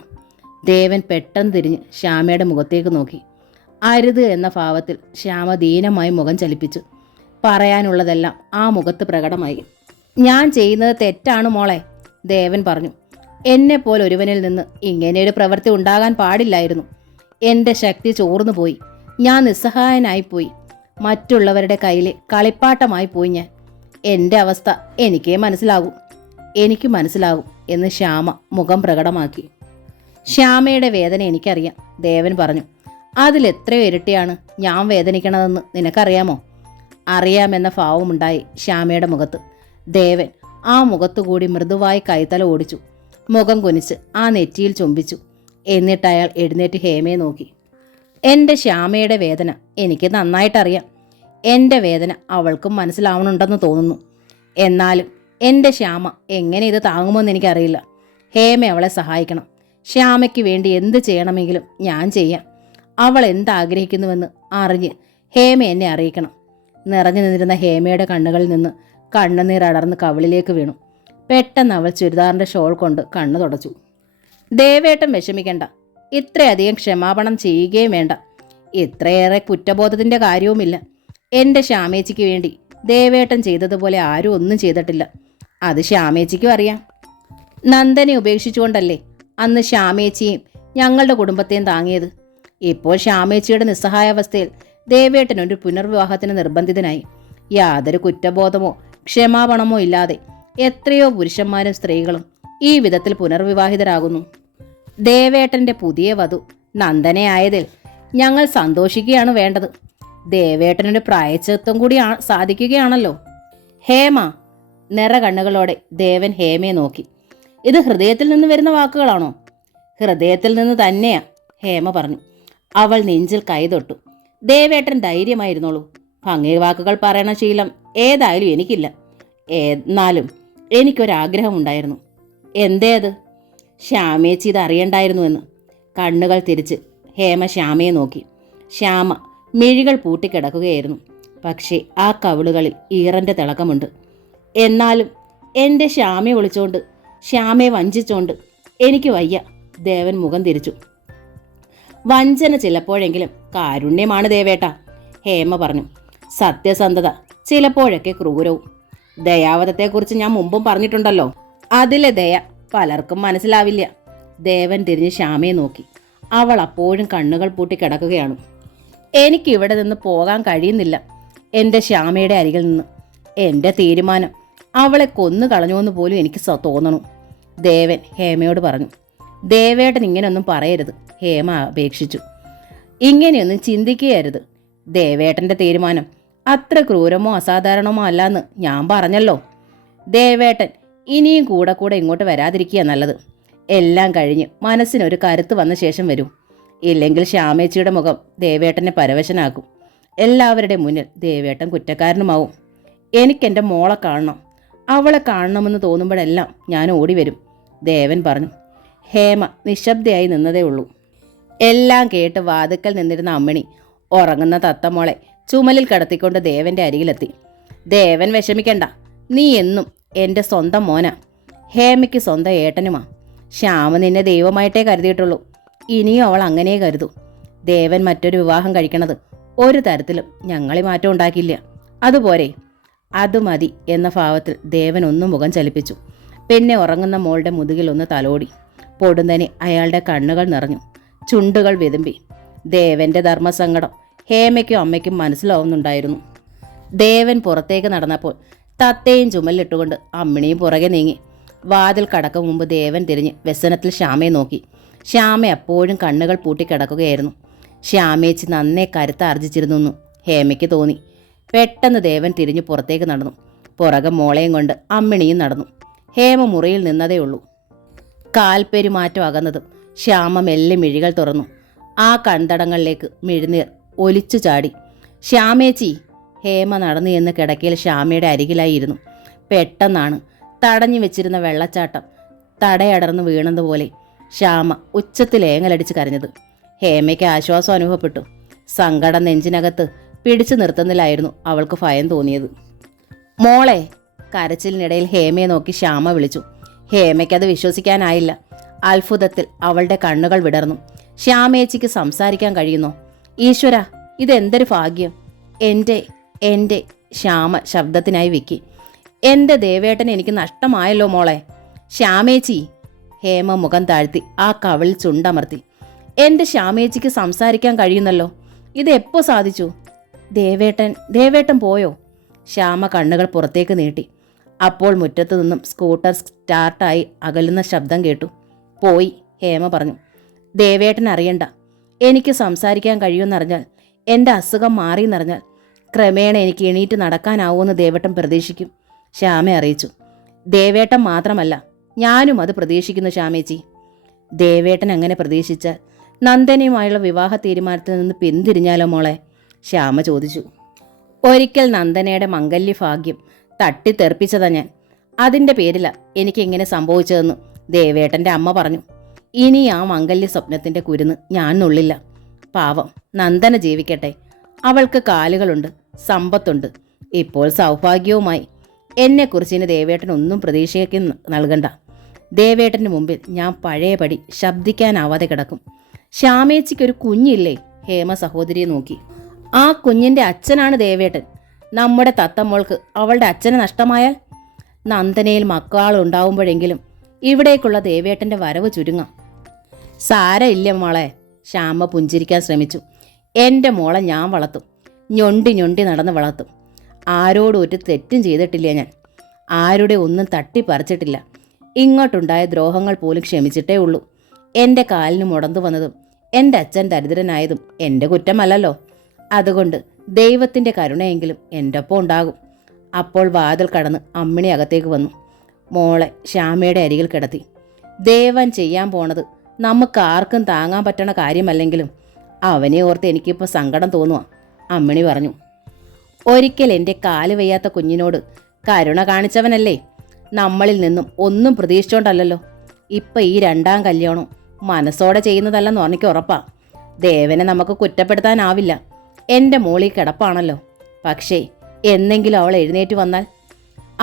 ദേവൻ പെട്ടെന്ന് തിരിഞ്ഞ് ശ്യാമയുടെ മുഖത്തേക്ക് നോക്കി. അരുത് എന്ന ഭാവത്തിൽ ശ്യാമ ദീനമായി മുഖം ചലിപ്പിച്ചു. പറയാനുള്ളതെല്ലാം ആ മുഖത്ത് പ്രകടമായി. ഞാൻ ചെയ്യുന്നത് തെറ്റാണ് മോളെ, ദേവൻ പറഞ്ഞു. എന്നെപ്പോലെ ഒരുവനിൽ നിന്ന് ഇങ്ങനെയൊരു പ്രവൃത്തി ഉണ്ടാകാൻ പാടില്ലായിരുന്നു. എൻ്റെ ശക്തി ചോർന്നു പോയി. ഞാൻ നിസ്സഹായനായിപ്പോയി. മറ്റുള്ളവരുടെ കയ്യിലെ കളിപ്പാട്ടമായി പോയി ഞാൻ. എൻ്റെ അവസ്ഥ എനിക്ക് മനസ്സിലാകും എന്ന് ശ്യാമ മുഖം പ്രകടമാക്കി. ശ്യാമയുടെ വേദന എനിക്കറിയാം, ദേവൻ പറഞ്ഞു. അതിലെത്രയോ ഇരട്ടിയാണ് ഞാൻ വേദനിക്കണതെന്ന് നിനക്കറിയാമോ? അറിയാമെന്ന ഭാവമുണ്ടായി ശ്യാമയുടെ മുഖത്ത്. ദേവൻ ആ മുഖത്തുകൂടി മൃദുവായി കൈത്തല ഓടിച്ചു. മുഖം കുനിച്ച് ആ നെറ്റിയിൽ ചുംബിച്ചു. എന്നിട്ട് അയാൾ എഴുന്നേറ്റ് ഹേമയെ നോക്കി. എൻ്റെ ശ്യാമയുടെ വേദന എനിക്ക് നന്നായിട്ടറിയാം. എൻ്റെ വേദന അവൾക്കും മനസ്സിലാവണുണ്ടെന്ന് തോന്നുന്നു. എന്നാലും എൻ്റെ ശ്യാമ എങ്ങനെ ഇത് താങ്ങുമെന്ന് എനിക്കറിയില്ല. ഹേമ അവളെ സഹായിക്കണം. ശ്യാമയ്ക്ക് വേണ്ടി എന്ത് ചെയ്യണമെങ്കിലും ഞാൻ ചെയ്യാം. അവൾ എന്താഗ്രഹിക്കുന്നുവെന്ന് അറിഞ്ഞ് ഹേമ എന്നെ അറിയിക്കണം. നിറഞ്ഞു നിന്നിരുന്ന ഹേമയുടെ കണ്ണുകളിൽ നിന്ന് കണ്ണുനീർ അടർന്ന് കവിളിലേക്ക് വീണു. പെട്ടെന്ന് അവൾ ചുരിദാറിൻ്റെ ഷോൾ കൊണ്ട് കണ്ണു തുടച്ചു. ദേവേട്ടൻ വിഷമിക്കണ്ട. ഇത്രയധികം ക്ഷമാപണം ചെയ്യുകയും വേണ്ട. ഇത്രയേറെ കുറ്റബോധത്തിൻ്റെ കാര്യവുമില്ല. എൻ്റെ ശ്യാമേച്ചിക്ക് വേണ്ടി ദേവേട്ടൻ ചെയ്തതുപോലെ ആരും ഒന്നും ചെയ്തിട്ടില്ല. അത് ശ്യാമേച്ചിക്കും അറിയാം. നന്ദനെ ഉപേക്ഷിച്ചുകൊണ്ടല്ലേ അന്ന് ശ്യാമേച്ചിയും ഞങ്ങളുടെ കുടുംബത്തെയും താങ്ങിയത്. ഇപ്പോൾ ശ്യാമേച്ചിയുടെ നിസ്സഹായാവസ്ഥയിൽ ദേവേട്ടനൊരു പുനർവിവാഹത്തിന് നിർബന്ധിതനായി. യാതൊരു കുറ്റബോധമോ ക്ഷമാപണമോ ഇല്ലാതെ എത്രയോ പുരുഷന്മാരും സ്ത്രീകളും ഈ വിധത്തിൽ പുനർവിവാഹിതരാകുന്നു. ദേവേട്ടൻ്റെ പുതിയ വധു നന്ദനയായതിൽ ഞങ്ങൾ സന്തോഷിക്കുകയാണ് വേണ്ടത്. ദേവേട്ടനൊരു പ്രായച്ചിത്തം കൂടി സാധിക്കുകയാണല്ലോ. ഹേമ, നിറകണ്ണുകളോടെ ദേവൻ ഹേമയെ നോക്കി. ഇത് ഹൃദയത്തിൽ നിന്ന് വരുന്ന വാക്കുകളാണോ? ഹൃദയത്തിൽ നിന്ന് തന്നെയാ, ഹേമ പറഞ്ഞു. അവൾ നെഞ്ചിൽ കൈതൊട്ടു. ദേവേട്ടൻ ധൈര്യമായിരുന്നോളൂ. ഭംഗി വാക്കുകൾ പറയണ ശീലം ഏതായാലും എനിക്കില്ല. എന്നാലും എനിക്കൊരാഗ്രഹമുണ്ടായിരുന്നു. എന്തേത്? ശ്യാമേച്ചി ഇത് അറിയണ്ടായിരുന്നുവെന്ന്. കണ്ണുകൾ തിരിച്ച് ഹേമ ശ്യാമയെ നോക്കി. ശ്യാമ മിഴികൾ പൂട്ടിക്കിടക്കുകയായിരുന്നു. പക്ഷേ ആ കവിളുകളിൽ ഈറൻ്റെ തിളക്കമുണ്ട്. എന്നാലും എൻ്റെ ശ്യാമയെ വിളിച്ചോണ്ട്, ശ്യാമയെ വഞ്ചിച്ചോണ്ട് എനിക്ക് വയ്യ. ദേവൻ മുഖം തിരിച്ചു. വഞ്ചന ചിലപ്പോഴെങ്കിലും കാരുണ്യമാണ് ദേവേട്ട, ഹേമ പറഞ്ഞു. സത്യസന്ധത ചിലപ്പോഴൊക്കെ ക്രൂരവും. ദയാവധത്തെക്കുറിച്ച് ഞാൻ മുമ്പും പറഞ്ഞിട്ടുണ്ടല്ലോ. അതിലെ ദയ പലർക്കും മനസ്സിലാവില്ല. ദേവൻ തിരിഞ്ഞ് ശ്യാമയെ നോക്കി. അവൾ അപ്പോഴും കണ്ണുകൾ പൂട്ടി കിടക്കുകയാണ്. എനിക്കിവിടെ നിന്ന് പോകാൻ കഴിയുന്നില്ല എൻ്റെ ശ്യാമയുടെ അരികിൽ നിന്ന്. എൻ്റെ തീരുമാനം അവളെ കൊന്നു കളഞ്ഞുവെന്ന് പോലും എനിക്ക് തോന്നണു, ദേവൻ ഹേമയോട് പറഞ്ഞു. ദേവേട്ടൻ ഇങ്ങനെയൊന്നും പറയരുത്, ഹേമ അപേക്ഷിച്ചു. ഇങ്ങനെയൊന്നും ചിന്തിക്കുകയരുത്. ദേവേട്ടൻ്റെ തീരുമാനം അത്ര ക്രൂരമോ അസാധാരണമോ അല്ലാന്ന് ഞാൻ പറഞ്ഞല്ലോ. ദേവേട്ടൻ ഇനിയും കൂടെ ഇങ്ങോട്ട് വരാതിരിക്കുക നല്ലത്. എല്ലാം കഴിഞ്ഞ് മനസ്സിനൊരു കരുത്ത് വന്ന ശേഷം വരൂ. ഇല്ലെങ്കിൽ ശ്യാമേച്ചിയുടെ മുഖം ദേവേട്ടനെ പരവശനാക്കും. എല്ലാവരുടെ മുന്നിൽ ദേവേട്ടൻ കുറ്റക്കാരനുമാവും. എനിക്കെൻ്റെ മോളെ കാണണം. അവളെ കാണണമെന്ന് തോന്നുമ്പോഴെല്ലാം ഞാൻ ഓടി വരും, ദേവൻ പറഞ്ഞു. ഹേമ നിശബ്ദയായി നിന്നതേ ഉള്ളൂ. എല്ലാം കേട്ട് വാതുക്കൽ നിന്നിരുന്ന അമ്മിണി ഉറങ്ങുന്ന തത്തമോളെ ചുമലിൽ കിടത്തിക്കൊണ്ട് ദേവന്റെ അരികിലെത്തി. ദേവൻ വിഷമിക്കണ്ട, നീ എന്നും എൻ്റെ സ്വന്തം മോനാ, ഹേമയ്ക്ക് സ്വന്തം ഏട്ടനുമാ. ശ്യാമ നിന്നെ ദൈവമായിട്ടേ കരുതിയിട്ടുള്ളൂ, ഇനിയും അവൾ അങ്ങനെ കരുതൂ. ദേവൻ മറ്റൊരു വിവാഹം കഴിക്കണത് ഒരു തരത്തിലും ഞങ്ങളെ മാറ്റം ഉണ്ടാക്കില്ല, അതുപോരെ? അത് മതി എന്ന ഭാവത്തിൽ ദേവൻ ഒന്ന് മുഖം ചലിപ്പിച്ചു. പിന്നെ ഉറങ്ങുന്ന മോളുടെ മുതുകിൽ ഒന്ന് തലോടി. പൊടുന്നനെ അയാളുടെ കണ്ണുകൾ നിറഞ്ഞു, ചുണ്ടുകൾ വിതുമ്പി. ദേവന്റെ ധർമ്മസങ്കടം ഹേമയ്ക്കും അമ്മയ്ക്കും മനസ്സിലാവുന്നുണ്ടായിരുന്നു. ദേവൻ പുറത്തേക്ക് നടന്നപ്പോൾ തത്തയും ചുമലിട്ടുകൊണ്ട് അമ്മിണിയും പുറകെ നീങ്ങി. വാതിൽ കടക്കും മുമ്പ് ദേവൻ തിരിഞ്ഞ് വ്യസനത്തിൽ ശ്യാമയെ നോക്കി. ശ്യാമ അപ്പോഴും കണ്ണുകൾ പൂട്ടിക്കിടക്കുകയായിരുന്നു. ശ്യാമേച്ചി നന്നേ കരുത്താർജിച്ചിരുന്നു ഹേമയ്ക്ക് തോന്നി. പെട്ടെന്ന് ദേവൻ തിരിഞ്ഞു പുറത്തേക്ക് നടന്നു. പുറകെ മോളെയും കൊണ്ട് അമ്മിണിയും നടന്നു. ഹേമ മുറിയിൽ നിന്നതേ ഉള്ളൂ. കാൽപ്പെരുമാറ്റം അകന്നതും ശ്യാമ മെല്ലെ മിഴികൾ തുറന്നു. ആ കൺതടങ്ങളിലേക്ക് മിഴുനീർ ഒലിച്ചു ചാടി. ശ്യാമേച്ചി! ഹേമ നടന്നു എന്ന് കിടക്കയിൽ ശ്യാമയുടെ അരികിലായിരുന്നു. പെട്ടെന്നാണ് തടഞ്ഞു വെച്ചിരുന്ന വെള്ളച്ചാട്ടം തടയടർന്നു വീണതുപോലെ ശ്യാമ ഉച്ചത്തിൽ ഏങ്ങലടിച്ച് കരഞ്ഞത്. ഹേമയ്ക്ക് ആശ്വാസം അനുഭവപ്പെട്ടു. സങ്കടം നെഞ്ചിനകത്ത് പിടിച്ചു നിർത്തുന്നില്ലായിരുന്നു അവൾക്ക് ഭയം തോന്നിയത്. മോളെ! കരച്ചിലിനിടയിൽ ഹേമയെ നോക്കി ശ്യാമ വിളിച്ചു. ഹേമയ്ക്കത് വിശ്വസിക്കാനായില്ല. അത്ഭുതത്തിൽ അവളുടെ കണ്ണുകൾ വിടർന്നു. ശ്യാമേച്ചിക്ക് സംസാരിക്കാൻ കഴിയുന്നോ? ഈശ്വര, ഇതെന്തൊരു ഭാഗ്യം! എൻ്റെ ശ്യാമ ശബ്ദത്തിനായി വിക്കി. എൻ്റെ ദേവേട്ടൻ എനിക്ക് നഷ്ടമായല്ലോ മോളെ. ശ്യാമേച്ചി! ഹേമ മുഖം താഴ്ത്തി ആ കവിളിൽ ചുണ്ടമർത്തി. എൻ്റെ ശ്യാമേച്ചിക്ക് സംസാരിക്കാൻ കഴിയുന്നല്ലോ, ഇതെപ്പോ സാധിച്ചു? ദേവേട്ടൻ പോയോ? ശ്യാമ കണ്ണുകൾ പുറത്തേക്ക് നീട്ടി. അപ്പോൾ മുറ്റത്തു നിന്നും സ്കൂട്ടർ സ്റ്റാർട്ടായി അകലുന്ന ശബ്ദം കേട്ടു. പോയി, ഹേമ പറഞ്ഞു. ദേവേട്ടൻ അറിയണ്ട, എനിക്ക് സംസാരിക്കാൻ കഴിയുമെന്നറിഞ്ഞാൽ, എൻ്റെ അസുഖം മാറിയെന്നറിഞ്ഞാൽ ക്രമേണ എനിക്ക് എണീറ്റ് നടക്കാനാവുമെന്ന് ദേവേട്ടൻ പ്രതീക്ഷിക്കും, ശ്യാമ അറിയിച്ചു. ദേവേട്ടൻ മാത്രമല്ല, ഞാനും അത് പ്രതീക്ഷിക്കുന്നു ശ്യാമേച്ചി. ദേവേട്ടൻ അങ്ങനെ പ്രതീക്ഷിച്ചാൽ നന്ദനയുമായുള്ള വിവാഹ തീരുമാനത്തിൽ നിന്ന് പിന്തിരിഞ്ഞാലോ മോളെ? ശ്യാമ ചോദിച്ചു. ഒരിക്കൽ നന്ദനയുടെ മംഗല്യ ഭാഗ്യം തട്ടിത്തെറിപ്പിച്ചതാ ഞാൻ. അതിൻ്റെ പേരില എനിക്കിങ്ങനെ സംഭവിച്ചതെന്ന് ദേവേട്ടൻ്റെ അമ്മ പറഞ്ഞു. ഇനി ആ മംഗല്യ സ്വപ്നത്തിൻ്റെ കുരുന്ന് ഞാൻ നുള്ളില്ല. പാവം നന്ദന ജീവിക്കട്ടെ, അവൾക്ക് കാലുകളുണ്ട്, സമ്പത്തുണ്ട്, ഇപ്പോൾ സൗഭാഗ്യവുമായി. എന്നെക്കുറിച്ച് ഇനി ദേവേട്ടൻ ഒന്നും പ്രതീക്ഷയ്ക്ക് നൽകണ്ട. ദേവേട്ടന് മുമ്പിൽ ഞാൻ പഴയപടി ശബ്ദിക്കാനാവാതെ കിടക്കും. ശ്യാമേച്ചിക്കൊരു കുഞ്ഞില്ലേ? ഹേമ സഹോദരിയെ നോക്കി. ആ കുഞ്ഞിൻ്റെ അച്ഛനാണ് ദേവേട്ടൻ. നമ്മുടെ തത്തമ്മോൾക്ക് അവളുടെ അച്ഛനെ നഷ്ടമായാൽ നന്ദനയിൽ മക്കളുണ്ടാവുമ്പോഴെങ്കിലും ഇവിടേക്കുള്ള ദേവേട്ടൻ്റെ വരവ് ചുരുങ്ങാം. സാരമില്ല മോളെ, ശ്യാമ പുഞ്ചിരിക്കാൻ ശ്രമിച്ചു. എൻ്റെ മോളെ ഞാൻ വളർത്തും, ഞൊണ്ടി നടന്ന് വളർത്തും. ആരോടും ഒരു തെറ്റും ചെയ്തിട്ടില്ല ഞാൻ, ആരുടെ ഒന്നും തട്ടിപ്പറിച്ചിട്ടില്ല. ഇങ്ങോട്ടുണ്ടായ ദ്രോഹങ്ങൾ പോലും ക്ഷമിച്ചിട്ടേ ഉള്ളൂ. എൻ്റെ കാലിന് മുടന്തു വന്നതും എൻ്റെ അച്ഛൻ ദരിദ്രനായതും എൻ്റെ കുറ്റമല്ലല്ലോ. അതുകൊണ്ട് ദൈവത്തിൻ്റെ കരുണയെങ്കിലും എൻ്റെ ഒപ്പം ഉണ്ടാകും. അപ്പോൾ വാതിൽ കടന്ന് അമ്മിണി അകത്തേക്ക് വന്നു. മോളെ ശ്യാമയുടെ അരികിൽ കിടത്തി. ദേവൻ ചെയ്യാൻ പോണത് നമുക്കാർക്കും താങ്ങാൻ പറ്റണ കാര്യമല്ലെങ്കിലും അവനെ ഓർത്ത് എനിക്കിപ്പോൾ സങ്കടം തോന്നുക, അമ്മിണി പറഞ്ഞു. ഒരിക്കൽ എൻ്റെ കാല് വയ്യാത്ത കുഞ്ഞിനോട് കരുണ കാണിച്ചവനല്ലേ? നമ്മളിൽ നിന്നും ഒന്നും പ്രതീക്ഷിച്ചോണ്ടല്ലോ. ഇപ്പം ഈ രണ്ടാം കല്യാണം മനസ്സോടെ ചെയ്യുന്നതല്ലെന്ന് എനിക്ക് ഉറപ്പാ. ദേവനെ നമുക്ക് കുറ്റപ്പെടുത്താനാവില്ല. എൻ്റെ മോളി കിടപ്പാണല്ലോ. പക്ഷേ എന്നെങ്കിലും അവൾ എഴുന്നേറ്റ് വന്നാൽ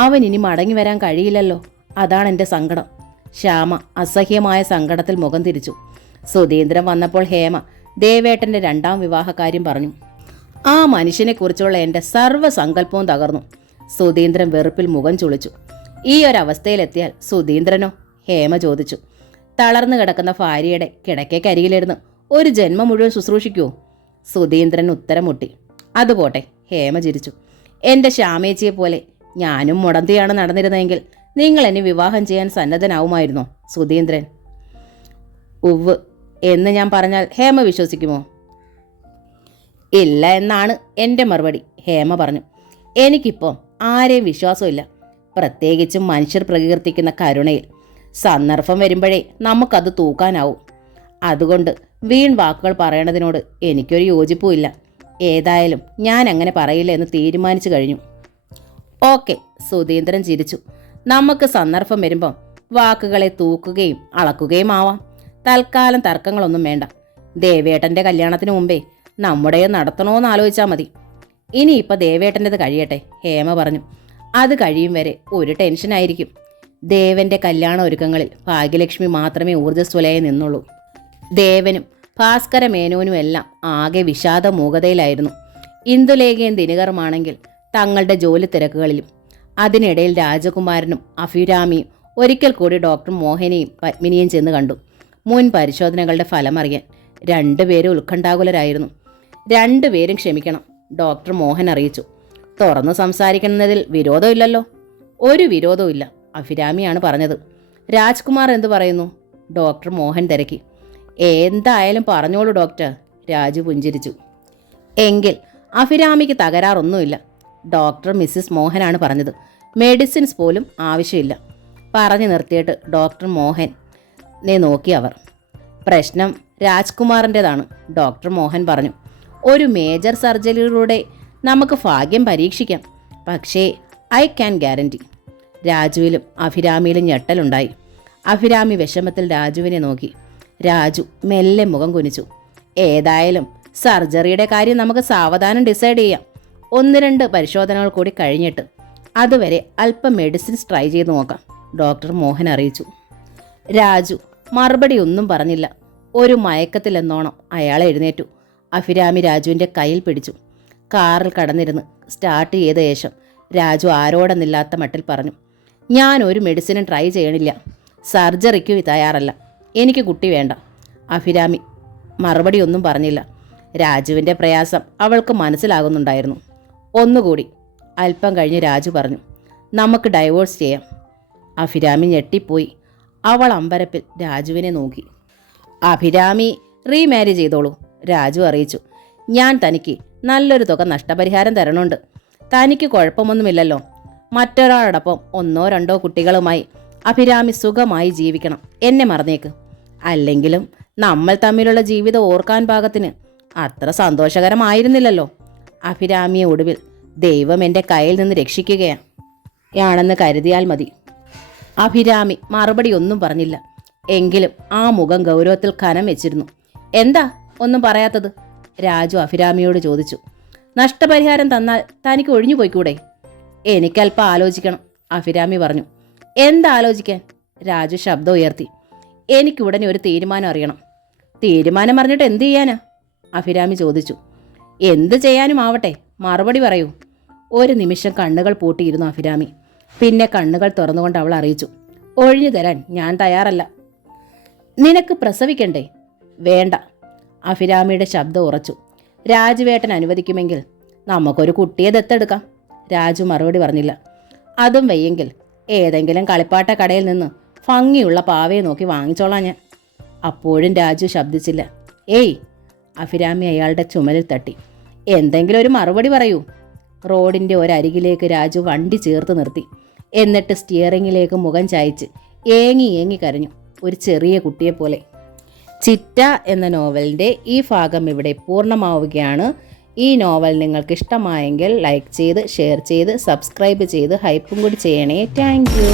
അവൻ ഇനി മടങ്ങി വരാൻ കഴിയില്ലല്ലോ. അതാണ് എൻ്റെ സങ്കടം. ശ്യാമ അസഹ്യമായ സങ്കടത്തിൽ മുഖം തിരിച്ചു. സുധീന്ദ്രൻ വന്നപ്പോൾ ഹേമ ദേവേട്ടൻ്റെ രണ്ടാം വിവാഹകാര്യം പറഞ്ഞു. ആ മനുഷ്യനെക്കുറിച്ചുള്ള എൻ്റെ സർവ്വസങ്കല്പവും തകർന്നു. സുധീന്ദ്രൻ വെറുപ്പിൽ മുഖം ചുളിച്ചു. ഈ ഒരവസ്ഥയിലെത്തിയാൽ സുധീന്ദ്രനോ? ഹേമ ചോദിച്ചു. തളർന്നു കിടക്കുന്ന ഭാര്യയുടെ കിടക്കയ്ക്കരികിലിരുന്ന് ഒരു ജന്മം മുഴുവൻ ശുശ്രൂഷിക്കുമോ? സുധീന്ദ്രൻ ഉത്തരം മുട്ടി. അതുപോട്ടെ, ഹേമ ചിരിച്ചു. എൻ്റെ ശ്യാമേച്ചിയെ പോലെ ഞാനും മുടന്തിയാണ് നടന്നിരുന്നതെങ്കിൽ നിങ്ങൾ എന്നെ വിവാഹം ചെയ്യാൻ സന്നദ്ധനാവുമായിരുന്നോ സുധീന്ദ്രൻ? ഉവ്വ് എന്ന് ഞാൻ പറഞ്ഞാൽ ഹേമ വിശ്വസിക്കുമോ? ഇല്ല എന്നാണ് എൻ്റെ മറുപടി, ഹേമ പറഞ്ഞു. എനിക്കിപ്പോൾ ആരെയും വിശ്വാസമില്ല, പ്രത്യേകിച്ചും മനുഷ്യർ പ്രകീർത്തിക്കുന്ന കരുണയിൽ. സന്ദർഭം വരുമ്പോഴേ നമുക്കത് തൂക്കാനാവും. അതുകൊണ്ട് വീൺ വാക്കുകൾ പറയണതിനോട് എനിക്കൊരു യോജിപ്പുമില്ല. ഏതായാലും ഞാൻ അങ്ങനെ പറയില്ല എന്ന് തീരുമാനിച്ചു കഴിഞ്ഞു. ഓക്കെ, സുധീന്ദ്രൻ ചിരിച്ചു. നമുക്ക് സന്ദർഭം വരുമ്പം വാക്കുകളെ തൂക്കുകയും അളക്കുകയും ആവാം. തൽക്കാലം തർക്കങ്ങളൊന്നും വേണ്ട. ദേവേട്ടൻ്റെ കല്യാണത്തിന് മുമ്പേ നമ്മുടെ നടത്തണോന്ന് ആലോചിച്ചാൽ മതി. ഇനിയിപ്പോൾ ദേവേട്ടൻ്റെത് കഴിയട്ടെ, ഹേമ പറഞ്ഞു. അത് കഴിയും വരെ ഒരു ടെൻഷനായിരിക്കും. ദേവൻ്റെ കല്യാണ ഒരുക്കങ്ങളിൽ ഭാഗ്യലക്ഷ്മി മാത്രമേ ഊർജ്ജസ്വലയായി നിന്നുള്ളൂ. ദേവനും ഭാസ്കര മേനോനും എല്ലാം ആകെ വിഷാദമൂകതയിലായിരുന്നു. ഇന്ദുലേഖയും ദിനകറുമാണെങ്കിൽ തങ്ങളുടെ ജോലി തിരക്കുകളിലും. അതിനിടയിൽ രാജകുമാരനും അഭിരാമിയും ഒരിക്കൽ കൂടി ഡോക്ടർ മോഹനെയും പത്മിനിയും ചെന്ന് കണ്ടു. മുൻ പരിശോധനകളുടെ ഫലമറിയാൻ രണ്ടുപേരും ഉത്കണ്ഠാകുലരായിരുന്നു. രണ്ടുപേരും ക്ഷമിക്കണം, ഡോക്ടർ മോഹൻ അറിയിച്ചു. തുറന്നു സംസാരിക്കുന്നതിൽ വിരോധമില്ലല്ലോ? ഒരു വിരോധവും ഇല്ല, അഭിരാമിയാണ് പറഞ്ഞത്. രാജ്കുമാർ എന്തു പറയുന്നു? ഡോക്ടർ മോഹൻ തിരക്കി. എന്തായാലും പറഞ്ഞോളൂ ഡോക്ടർ, രാജു പുഞ്ചിരിച്ചു. എങ്കിൽ അഭിരാമിക്ക് തകരാറൊന്നുമില്ല. ഡോക്ടർ മിസ്സിസ് മോഹനാണ് പറഞ്ഞത്. മെഡിസിൻസ് പോലും ആവശ്യമില്ല. പറഞ്ഞു നിർത്തിയിട്ട് ഡോക്ടർ മോഹനെ നോക്കി അവർ. പ്രശ്നം രാജ്കുമാറിൻ്റെതാണ്, ഡോക്ടർ മോഹൻ പറഞ്ഞു. ഒരു മേജർ സർജറിയിലൂടെ നമുക്ക് ഭാഗ്യം പരീക്ഷിക്കാം, പക്ഷേ ഐ ക്യാൻ ഗ്യാരണ്ടി. രാജുവിലും അഭിരാമിയിലും ഞെട്ടലുണ്ടായി. അഭിരാമി വിഷമത്തിൽ രാജുവിനെ നോക്കി. രാജു മെല്ലെ മുഖം കുനിച്ചു. ഏതായാലും സർജറിയുടെ കാര്യം നമുക്ക് സാവധാനം ഡിസൈഡ് ചെയ്യാം. 1-2 പരിശോധനകൾ കൂടി കഴിഞ്ഞിട്ട്. അതുവരെ അല്പം മെഡിസിൻസ് ട്രൈ ചെയ്ത് നോക്കാം, ഡോക്ടർ മോഹൻ അറിയിച്ചു. രാജു മറുപടി ഒന്നും പറഞ്ഞില്ല. ഒരു മയക്കത്തിലെന്നോണം അയാൾ എഴുന്നേറ്റു. അഭിരാമി രാജുവിൻ്റെ കയ്യിൽ പിടിച്ചു. കാറിൽ കടന്നിരുന്ന് സ്റ്റാർട്ട് ചെയ്ത ശേഷം രാജു ആരോടെന്നില്ലാത്ത മട്ടിൽ പറഞ്ഞു, ഞാൻ ഒരു മെഡിസിനും ട്രൈ ചെയ്യണില്ല. സർജറിക്കും തയ്യാറല്ല. എനിക്ക് കുട്ടി വേണ്ട. അഭിരാമി മറുപടി ഒന്നും പറഞ്ഞില്ല. രാജുവിൻ്റെ പ്രയാസം അവൾക്ക് മനസ്സിലാകുന്നുണ്ടായിരുന്നു. ഒന്നുകൂടി. അല്പം കഴിഞ്ഞ് രാജു പറഞ്ഞു, നമുക്ക് ഡൈവോഴ്സ് ചെയ്യാം. അഭിരാമി ഞെട്ടിപ്പോയി. അവൾ അമ്പരപ്പിൽ രാജുവിനെ നോക്കി. അഭിരാമി റീമാരേജ് ചെയ്തോളൂ, രാജു അറിയിച്ചു. ഞാൻ തനിക്ക് നല്ലൊരു തുക നഷ്ടപരിഹാരം തരണുണ്ട്. തനിക്ക് കുഴപ്പമൊന്നുമില്ലല്ലോ. മറ്റൊരാളോടൊപ്പം 1-2 കുട്ടികളുമായി അഭിരാമി സുഖമായി ജീവിക്കണം. എന്നെ മറന്നേക്ക്. അല്ലെങ്കിലും നമ്മൾ തമ്മിലുള്ള ജീവിതം ഓർക്കാൻ പാകത്തിന് അത്ര സന്തോഷകരമായിരുന്നില്ലല്ലോ. അഭിരാമിയെ ഒടുവിൽ ദൈവം എൻ്റെ കയ്യിൽ നിന്ന് രക്ഷിക്കുകയാണെന്ന് കരുതിയാൽ മതി. അഭിരാമി മറുപടി ഒന്നും പറഞ്ഞില്ല. എങ്കിലും ആ മുഖം ഗൗരവത്തിൽ കനം വെച്ചിരുന്നു. എന്താ ഒന്നും പറയാത്തത്? രാജു അഭിരാമിയോട് ചോദിച്ചു. നഷ്ടപരിഹാരം തന്നാൽ തനിക്ക് ഒഴിഞ്ഞു പോയിക്കൂടെ? എനിക്കല്പം ആലോചിക്കണം, അഭിരാമി പറഞ്ഞു. എന്താലോചിക്കാൻ? രാജു ശബ്ദം ഉയർത്തി. എനിക്കുടനെ ഒരു തീരുമാനം അറിയണം. തീരുമാനം പറഞ്ഞിട്ട് എന്ത് ചെയ്യാനാ? അഭിരാമി ചോദിച്ചു. എന്ത് ചെയ്യാനും ആവട്ടെ, മറുപടി പറയൂ. ഒരു നിമിഷം കണ്ണുകൾ പൂട്ടിയിരുന്നു അഭിരാമി. പിന്നെ കണ്ണുകൾ തുറന്നുകൊണ്ട് അവൾ അറിയിച്ചു, ഒഴിഞ്ഞു തരാൻ ഞാൻ തയ്യാറല്ല. നിനക്ക് പ്രസവിക്കണ്ടേ? വേണ്ട. അഭിരാമിയുടെ ശബ്ദം ഉറച്ചു. രാജുവേട്ടൻ അനുവദിക്കുമെങ്കിൽ നമുക്കൊരു കുട്ടിയെ ദത്തെടുക്കാം. രാജു മറുപടി പറഞ്ഞില്ല. അതും വയ്യെങ്കിൽ ഏതെങ്കിലും കളിപ്പാട്ട കടയിൽ നിന്ന് ഭംഗിയുള്ള പാവയെ നോക്കി വാങ്ങിച്ചോളാം ഞാൻ. അപ്പോഴും രാജു ശബ്ദിച്ചില്ല. ഏയ്! അഭിരാമി അയാളുടെ ചുമലിൽ തട്ടി. എന്തെങ്കിലും ഒരു മറുപടി പറയൂ. റോഡിൻ്റെ ഒരരികിലേക്ക് രാജു വണ്ടി ചേർത്ത് നിർത്തി. എന്നിട്ട് സ്റ്റിയറിങ്ങിലേക്ക് മുഖം ചായച്ച് ഏങ്ങി കരഞ്ഞു, ഒരു ചെറിയ കുട്ടിയെപ്പോലെ. ചിറ്റ എന്ന നോവലിൻ്റെ ഈ ഭാഗം ഇവിടെ പൂർണ്ണമാവുകയാണ്. ഈ നോവൽ നിങ്ങൾക്ക് ഇഷ്ടമായെങ്കിൽ ലൈക്ക് ചെയ്ത്, ഷെയർ ചെയ്ത്, സബ്സ്ക്രൈബ് ചെയ്ത് ഹൈപ്പും കൂടി ചെയ്യണേ. Thank you.